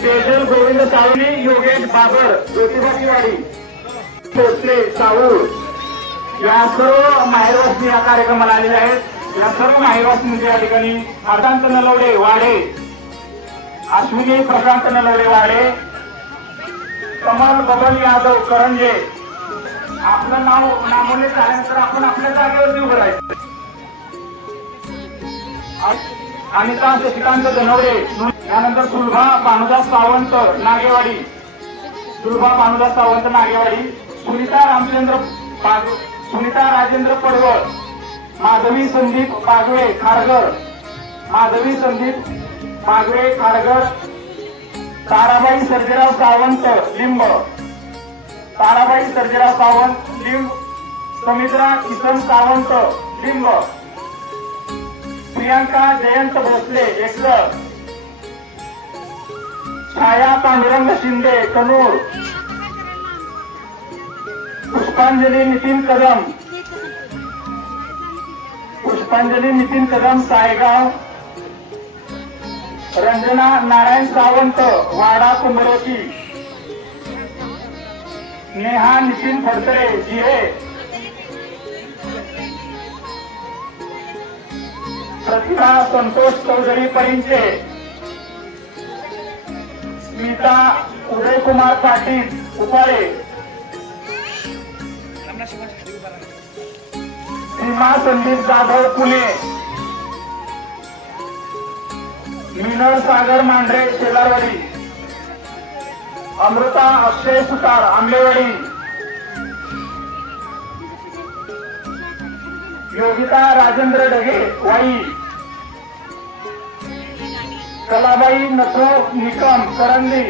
स्पेशल गोविंद सावली, योगेश बाबर, ज्योतिबा तिवारी, भोसले, सावूर या सर्व माहेरवासी या कार्यक्रमाला आलेले आहेत. या सर्व माहेरवासी या ठिकाणी प्रशांत नलवडे वाडे, अश्विनी प्रशांत नलवडे वाडे, कमल बबन यादव करंजे. आपलं नाव नामोल्ले झाल्यानंतर आपण आपल्या जागेवरती उभं राहायचं. अनिता शशिकांत धनवडे, यानंतर सुलभा भानुदास सावंत नागेवाडी, सुलभा भानुदास सावंत नागेवाडी, सुनीता राजेंद्र पडवळ, माधवी संदीप बागवे खारघर, माधवी संदीप बागवे खारघर, ताराबाई सर्जेराव सावंत लिंब, ताराबाई सर्जेराव सावंत लिंब, समित्रा किसन सावंत लिंब, प्रियांका जयंत भोसले एकजर, छाया पांडुरंग शिंदे कनूर, पुष्पांजली नितीन कदम, पुष्पांजली नितीन कदम सायगाव, रंजना नारायण सावंत वाडा कुंभरोची, नेहा नितीन फडतरे जिहे, प्रतिभा संतोष चौधरी परिंचे, स्मिता उदयकुमार पाटील उपाळे, सीमा संदीप जाधव पुणे, मिनल सागर मांढरे शेलारवाडी, अमृता अक्षय सुतार आंबेवाडी, योगिता राजेंद्र ढगे वाई, कलाबाई नथो निकम करंदी,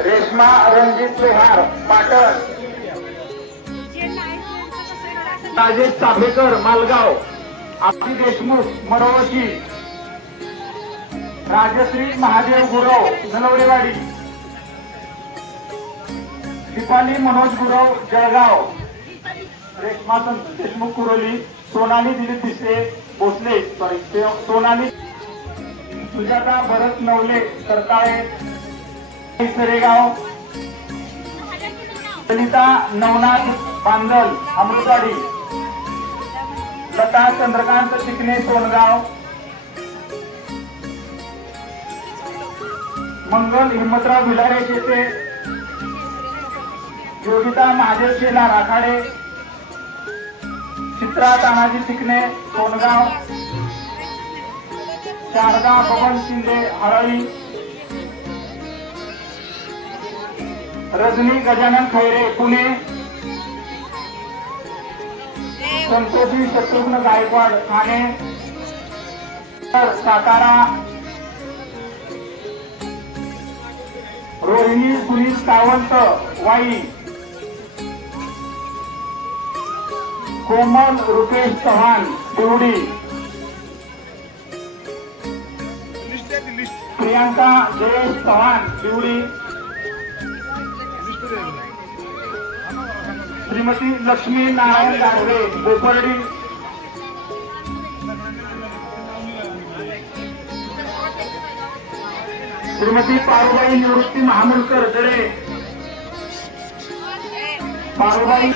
रेश्मा रणजित लोहार पाटण, राजेश चाफेकर मालगाव, आपी देशमुख मरवशी, राजश्री महादेव गुरव नलवडेवाडी, दीपाली मनोज गुरव जळगाव, रेश्मा देशमुख कुरोली, सोनाली दिलीप भिसे भोसले सोनाली, सुजाता भरत नवले सरकाळे सरेगाव, ललिता नवनाथ बांदल अमृतवाडी, लता चंद्रकांत चिकणे सोनगाव, मंगल हिम्मतराव भिलारे जेथे, योगिता महादेव शेलार आखाडे, चित्रा तानाजी चिकणे सोनगाव, शारदा बबन शिंदे हरळी, रजनी गजानन खैरे पुणे, संतोषी शत्रुघ्न गायकवाड ठाणे, सातारा, रोहिणी सुनील सावंत वाई, कोमल रुपेश चव्हाण देवडी, प्रियांका जयेश चव्हाण देवडी, श्रीमती लक्ष्मी नारायण गाढवे बोपर्डी, श्रीमती पारुबाई निवृत्ती महामुलकर जडे, पारुबाई,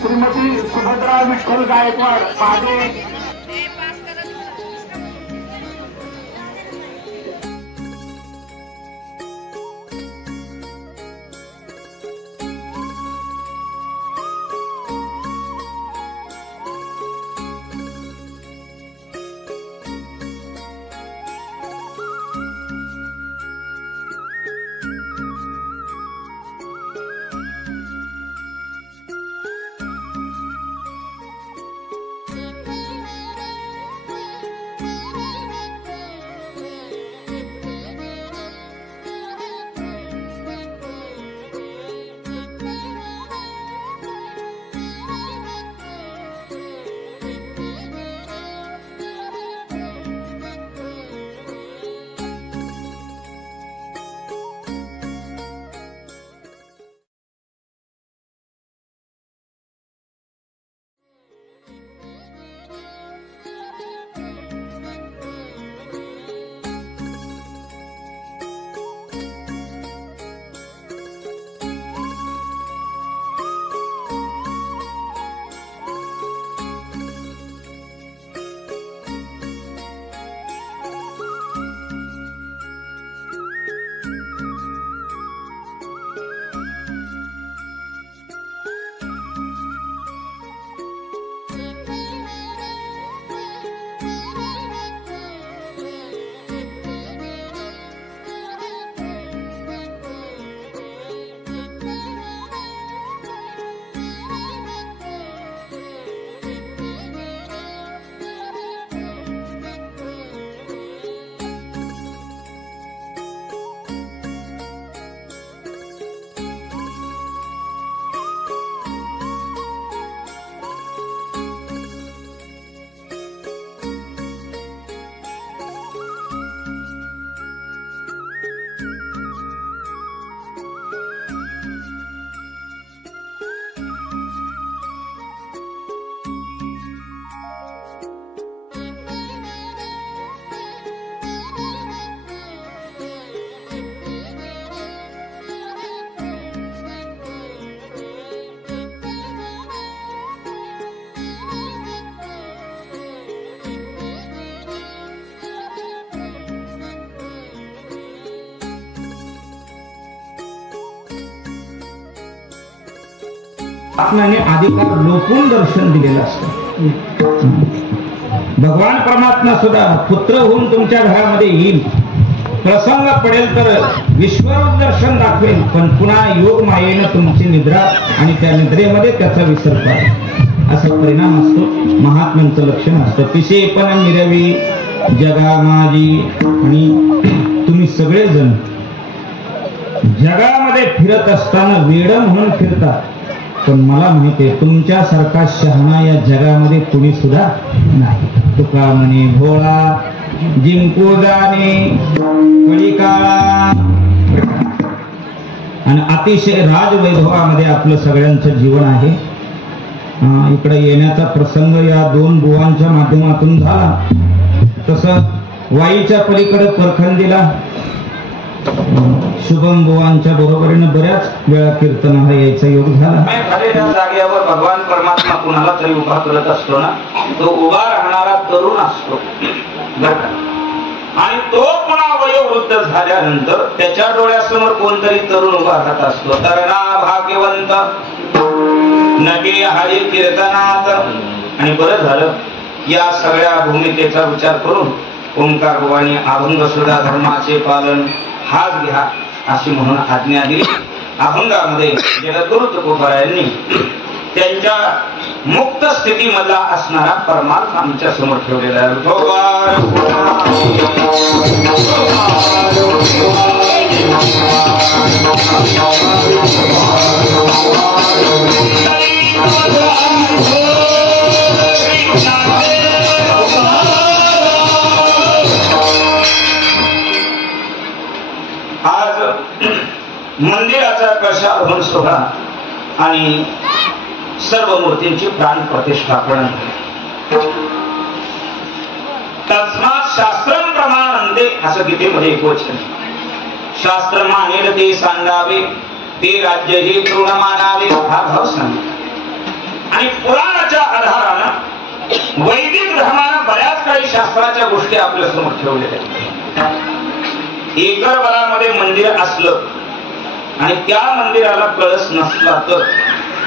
श्रीमती सुभद्रा विठ्ठल गायकवाड पाडे, आपल्याने अधिकार लोपून दर्शन दिलेलं असतं. भगवान परमात्मा सुद्धा पुत्र होऊन तुमच्या घरामध्ये येईल, प्रसंग पडेल तर विश्वरूप दर्शन दाखवेल, पण पुन्हा योग मायेनं तुमची निद्रा आणि त्या निद्रेमध्ये त्याचा विसर पाहिजे असा परिणाम असतो. महात्म्यांचं लक्षण असतं. पिसे पण मिरवी जगा माझी. आणि तुम्ही सगळेजण जगामध्ये फिरत असताना वेड म्हणून फिरतात, पण मला माहिती आहे तुमच्यासारखा शहाणा या जगामध्ये कुणी सुद्धा नाही. तुका म्हणे भोळा जिंकू जाणे कळी काळा. आणि अतिशय राजवैभवामध्ये आपलं सगळ्यांचं जीवन आहे. इकडे येण्याचा प्रसंग या दोन बुवांच्या माध्यमातून झाला. तसं वाईच्या पलीकडे परखंडीला शुभम बुवांच्या बरोबरीनं बऱ्याच वेळा कीर्तनाला यायचा योग झाला. खालीच्या जागेवर भगवान परमात्मा कुणाला तरी उभा करत असतो ना, तो उभा राहणारा तरुण असतो आणि तो पुन्हा वयोवृद्ध झाल्यानंतर त्याच्या डोळ्यासमोर कोणतरी तरुण उभा राहत असतो. तरणा भाग्यवंत नगे हरी कीर्तनात. आणि बरं झालं या सगळ्या भूमिकेचा विचार करून ओंकार बुवांनी अभंग सुद्धा धर्माचे पालन हाच घ्या अशी म्हणून आज्ञा दिली. अभंगामध्ये जगद्गुरु तुकोबारायांनी त्यांच्या मुक्त स्थितीमधला असणारा परमार्थ आमच्या समोर ठेवलेला आहे. आज मंदिराचा कळशारोहण सोहळा आणि सर्व मूर्तींची प्राण प्रतिष्ठापना. तस्मात् शास्त्रम प्रमाणंते असं गीतेमध्ये एक वचन. शास्त्र मानेल ते सांगावे, ते राज्य हे तृण मानावे हा भाव सांगितला. आणि पुराणाच्या आधारानं वैदिक धर्मानं बऱ्याच काही शास्त्राच्या गोष्टी आपल्या समोर ठेवलेल्या आहेत. एकर वरामध्ये मंदिर असलं आणि त्या मंदिराला कळस नसला तर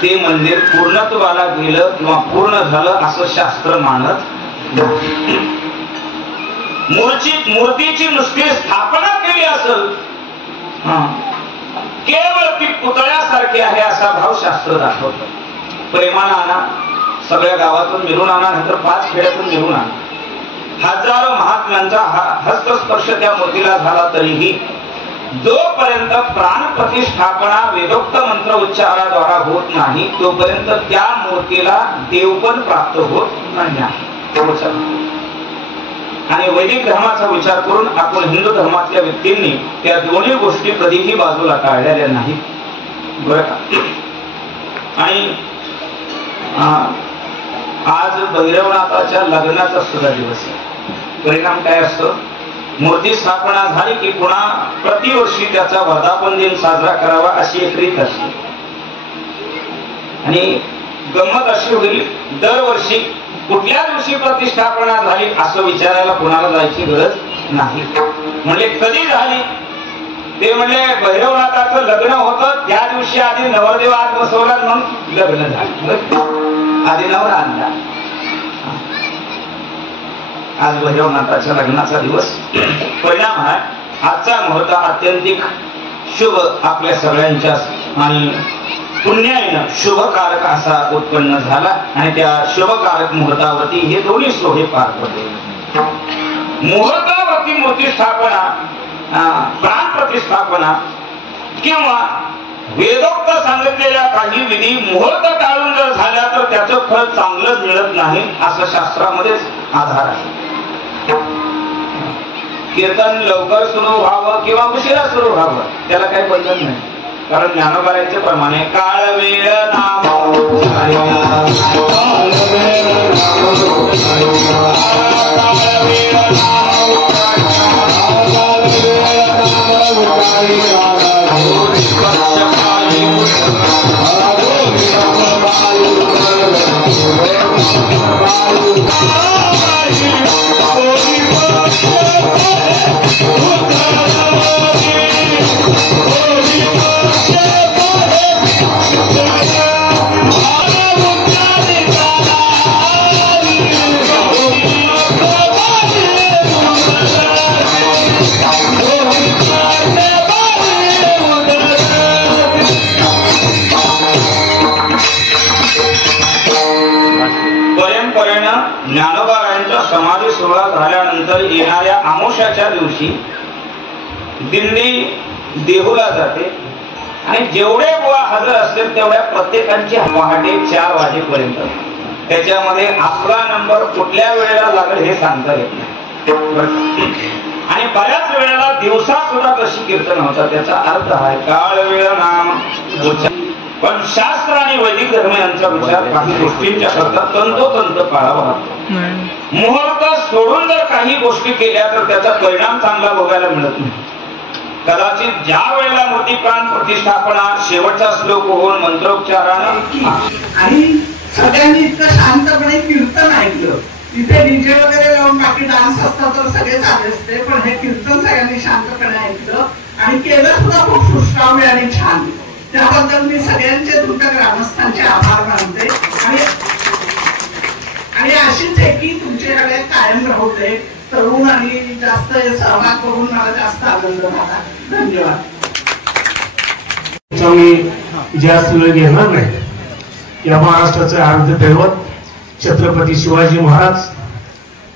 ते मंदिर पूर्णत्वाला गेलं किंवा पूर्ण झालं असं शास्त्र मानत. मूर्तीची नुसती स्थापना केली असेल, केवळ ती पुतळ्यासारखी आहे असा भाव शास्त्र दाखवतं. प्रेमानं आणा, सगळ्या गावातून मिळून आणा, नंतर 5 खेड्यातून मिळून आणा. हजारो महात्म्यांचा हस्तस्पर्श त्या मूर्तीला झाला तरीही जोपर्यंत प्राण प्रतिष्ठापना वेदोक्त मंत्र उच्चाराद्वारा होत नाही तोपर्यंत त्या मूर्तीला देवपण प्राप्त होत नाही. आणि वैदिक धर्माचा विचार करून आपण हिंदू धर्मातल्या व्यक्तींनी त्या दोन्ही गोष्टी कधीही बाजूला काढलेल्या नाहीत बरं का. आणि आज भैरवनाथाच्या लग्नाचा सुद्धा दिवस आहे. परिणाम काय असतो, मूर्ती स्थापना झाली की पुन्हा प्रतिवर्षी त्याचा वर्धापन दिन साजरा करावा अशी एक रीत असते. आणि गंमत अशी होईल, दरवर्षी कुठल्या दिवशी प्रतिष्ठापना झाली असं विचारायला कोणाला जायची गरज नाही. म्हणजे कधी झाली ते म्हणजे भैरवनाथाचं लग्न होतं त्या दिवशी आधी नवरदेव आत बसवला, मग लग्न झालं, आधी नवरा आणला. आज भैरवनाथाच्या लग्नाचा दिवस. परिणाम हा आजचा मुहूर्त अत्यंतिक शुभ आपल्या सगळ्यांच्या आणि पुण्याईनं शुभकारक असा उत्पन्न झाला. आणि त्या शुभकारक मुहूर्तावरती हे दोन्ही सोहळे पार पडले. मुहूर्तावरती मूर्ती स्थापना, प्राण प्रतिष्ठापना किंवा वेदोक्त सांगितलेल्या काही विधी मुहूर्त टाळून जर झाल्या तर त्याचं फळ चांगलं मिळत नाही असं शास्त्रामध्येच आधार आहे. कीर्तन लवकर सुरू व्हावं किंवा उशिरा सुरू व्हावं त्याला काही बंधन नाही. कारण ज्ञानोबारांच्या प्रमाणे काळ वेळ नाम ज्ञानोबा यांचा समाधी सोहळा झाल्यानंतर येणाऱ्या अमावस्याच्या दिवशी दिंडी देहूला जाते आणि जेवढे बुवा हजर असतील तेवढ्या प्रत्येकांची पहाटे 4 वाजेपर्यंत, त्याच्यामध्ये आपला नंबर कुठल्या वेळेला लागेल हे सांगता येत नाही. आणि बऱ्याच वेळेला दिवसा सुद्धा कशी कीर्तन होतात त्याचा अर्थ आहे काळ वेळ नाम उच्चार. पण शास्त्र आणि वैदिक धर्म यांचा विचार काही गोष्टींच्या करता तंतोतंत पाळावा लागतो. मुहूर्त सोडून जर काही गोष्टी केल्या तर त्याचा परिणाम चांगला बघायला मिळत नाही. कदाचित ज्या वेळेला मूर्ती प्राण प्रतिष्ठापना शेवटचा श्लोक होऊन मंत्रोच्चारानं आणि सगळ्यांनी इतकं शांतपणे कीर्तन ऐकलं. तिथे डीजे वगैरे लावून बाकी डान्स असतात तर सगळे चालले असते, पण हे कीर्तन सगळ्यांनी शांतपणे ऐकलं आणि केलं सुद्धा खूप सुश्राव्य आणि छान. त्याबद्दल मी सगळ्यांचे तुमच्या ग्रामस्थांचे आभार मानते आणि अशीच आहे की तुमच्याकडे कायम राहू दे. तरुण आणि जास्त सहभाग करून मला जास्त आनंद झाला. धन्यवाद. मी जास्त वेळ घेणार नाही. या महाराष्ट्राचे आराध्य दैवत छत्रपती शिवाजी महाराज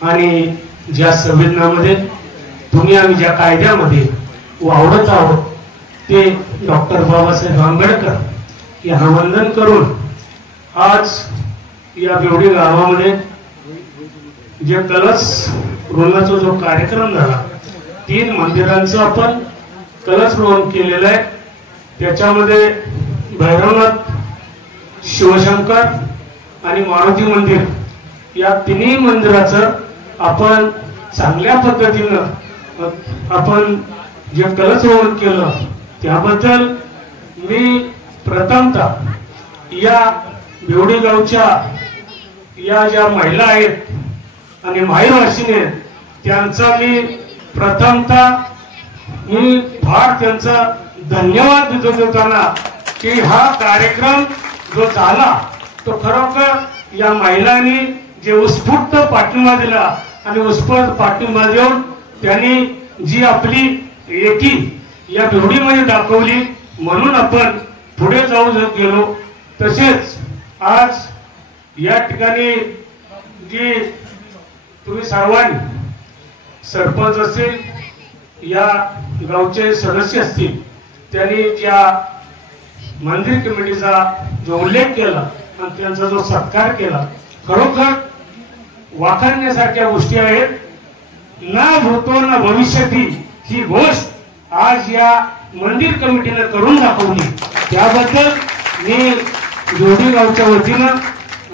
आणि ज्या संविधानामध्ये तुम्ही आम्ही ज्या कायद्यामध्ये वावरत आहोत ते डॉक्टर बाबासाहेब आंबेडकर यांना वंदन करून आज या बेवडी गावामध्ये जे कलश रोवण्याचा जो कार्यक्रम झाला, 3 मंदिरांचं आपण कलश रोवण केलेलं आहे. त्याच्यामध्ये भैरवनाथ, शिवशंकर आणि मारुती मंदिर या 3ही मंदिराचं आपण चांगल्या पद्धतीनं आपण जे कलश रोवण केलं त्याबद्दल मी प्रथमतः या बेवडी गावच्या या ज्या महिला आहेत आणि माहेरवासिनी आहेत त्यांचा मी प्रथमतः फार त्यांचा धन्यवाद देतो देताना की हा कार्यक्रम जो झाला तो खरोखर या महिलांनी जे उत्स्फूर्त पाठिंबा दिला आणि उत्स्फूर्त पाठिंबा देऊन त्यांनी जी आपली एकी या बेवडीमध्ये दाखवली म्हणून आपण पुढे जाऊ गेलो. तसेच आज या ठिकाणी जी तुम्ही सर्वांनी सरपंच असेल, या गावचे सदस्य असतील, त्यांनी ज्या मंदिर कमिटीचा जो उल्लेख केला आणि त्यांचा जो सत्कार केला खरोखर वाखाणण्यासारख्या गोष्टी आहेत. ना भूतो ना भविष्यती ही गोष्ट आज या मंदिर कमिटीने करून दाखवली. त्याबद्दल मी जोडी गावच्या वतीनं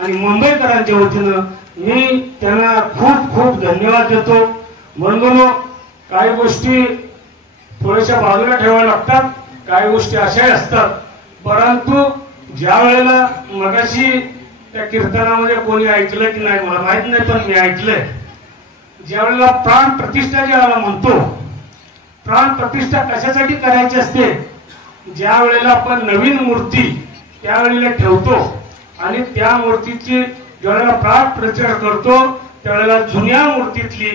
आणि मुंबईकरांच्या वतीनं मी त्यांना खूप खूप धन्यवाद देतो. म्हणून काही गोष्टी थोड्याशा बाजूला ठेवाव्या लागतात, काही गोष्टी अशाही असतात. परंतु ज्या वेळेला मगाशी त्या कीर्तनामध्ये कोणी ऐकलं की नाही मला माहित नाही, पण मी ऐकलंय ज्या वेळेला प्राण प्रतिष्ठा ज्याला म्हणतो, प्राण प्रतिष्ठा कशासाठी करायची असते, ज्या वेळेला आपण नवीन मूर्ती त्यावेळेला ठेवतो आणि त्या मूर्तीची ज्यावेळेला प्राण प्रतिष्ठा करतो त्यावेळेला जुन्या मूर्तीतली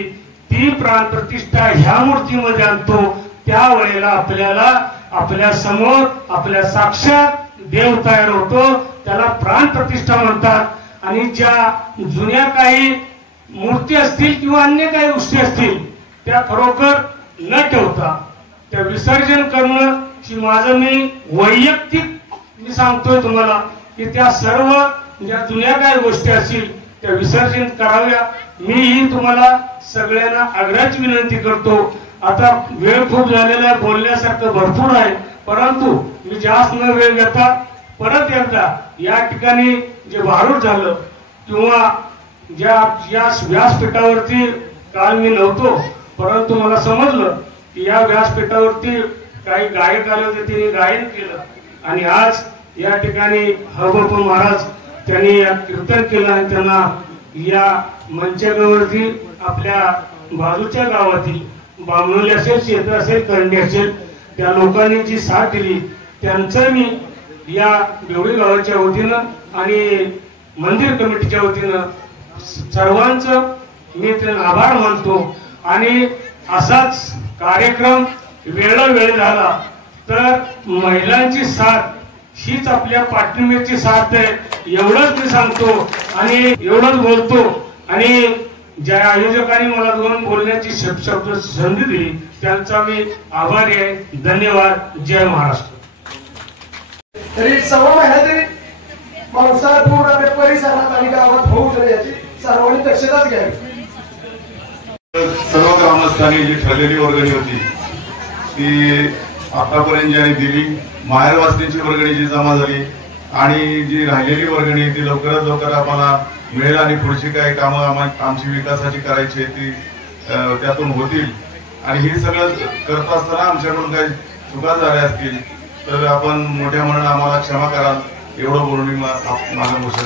ती प्राण प्रतिष्ठा ह्या मूर्तीमध्ये आणतो. त्यावेळेला आपल्याला आपल्या समोर आपल्या साक्षात देव तयार होतो, त्याला प्राण प्रतिष्ठा म्हणतात. आणि ज्या जुन्या काही मूर्ती असतील किंवा अन्य काही गोष्टी असतील त्या खरोखर न ठेवता त्या विसर्जन करणं की माझं मी वैयक्तिक मी सांगतोय तुम्हाला की त्या सर्व ज्या जुन्या काही गोष्टी असतील त्या विसर्जन कराव्या. मीही तुम्हाला सगळ्यांना आग्रहाची विनंती करतो. आता वेळ खूप झालेला आहे, बोलण्यासारखं भरपूर आहे, परंतु मी जास्त न वेळ घेता परत एकदा या ठिकाणी जे भारूड झालं किंवा ज्या व्यासपीठावरती काल मी नव्हतो, परंतु मला समजलं की या व्यासपीठावरती काही गायक आले होते, त्यांनी गायन केलं आणि आज या ठिकाणी हरगोपाल महाराज त्यांनी कीर्तन केलं आणि त्यांना या मंचावरती आपल्या बाजूच्या गावातील बामणोली असेल, क्षेत्र असेल, करंडी असेल त्या लोकांनी जी साथ दिली त्यांचं मी या बेवडी गावाच्या वतीनं आणि मंदिर कमिटीच्या वतीनं सर्वांचं मी त्यांना आभार मानतो. आणि असाच कार्यक्रम वेळोवेळी झाला तर महिलांची साथ हीच आपल्या पाठिंब्याची साथ आहे एवढंच मी सांगतो आणि एवढंच बोलतो आणि ज्या आयोजकांनी मला 2 बोलण्याची शब्द संधी दिली त्यांचा मी आभारी आहे. धन्यवाद. जय महाराष्ट्र. तरी 6 महिना तरी पावसाळ्यात पूर्ण परिसरात आणि गावात होऊ नये याची सर्वांनी दक्षताच घ्यावी. सर्व ग्रामस्थांनी जी ठरलेली वर्गणी होती ती आतापर्यंत ज्यांनी दिली, माहेरवासींची वर्गणी जी जमा झाली आणि जी राहिलेली वर्गणी ती लवकरात लवकर आम्हाला मिळेल आणि पुढची काही कामं आमची विकासाची करायची ती त्यातून होतील. आणि हे सगळं करत असताना आमच्याकडून काही चुका झाल्या असतील तर आपण मोठ्या मनानं आम्हाला क्षमा कराल एवढं बोलून मी माझं मोशन.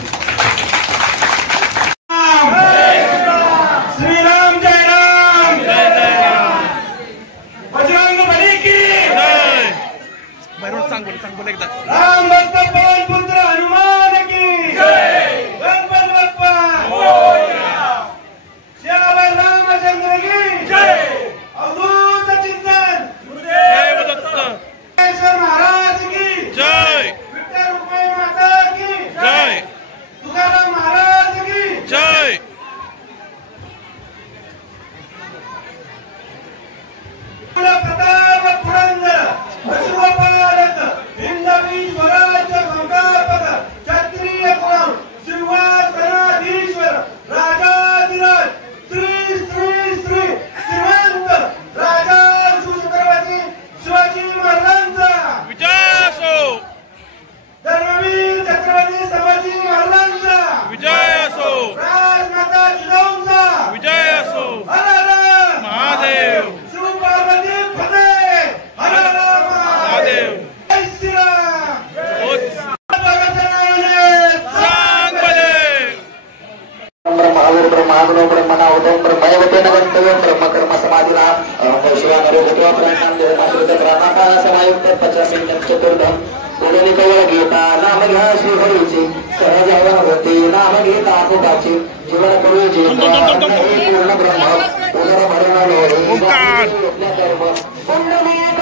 श्रीराम जय राम. जय जय राम. बजरंग बली की जय. सांग एकदा. राम भक्त पवन पुत्र हनुमान की जय. गणपती बाप्पा मोरया. श्यावर रामचंद्र की जय. अवधूत चिंतन गुरुदेव दत्त महाराज की जय. विठ्ठल रुक्मिणी माता की जय. तुकाराम महाराज की जय. प्रताप पुरंदर अश्वपालक हिंदवी स्वराज्य संस्थापक क्षत्रिय कुळम सिंहासनाधीश्वर राजाधिराज श्री श्री श्री श्रीमंत राजा छत्रपती शिवाजी महाराजांचा विजय असो. धर्मवीर छत्रपती संभाजी महाराजांचा विजय असो. राजमाता जिजाऊंचा विजय असो. हर हर महादेव. शिवपार्वती फते. हर हर महादेव. जय श्रीराम. महावीर ब्रह्माग्नो ब्रह्मणावतम ब्रह्मैवतेन गंतव्यं ब्रह्मकर्म समाधिना शिवानरोगत्वा प्राणांदेव मातृते प्राणापान समायुक्त पचमिन्यं चतुर्धम. गुणनिकय गीता नाम घ्या श्रीहरीची सहजावन होती नाम घेता अमुकाची जीवन करू जे पूर्ण ब्रह्म पुनर्भरण लोहे पुंडलीक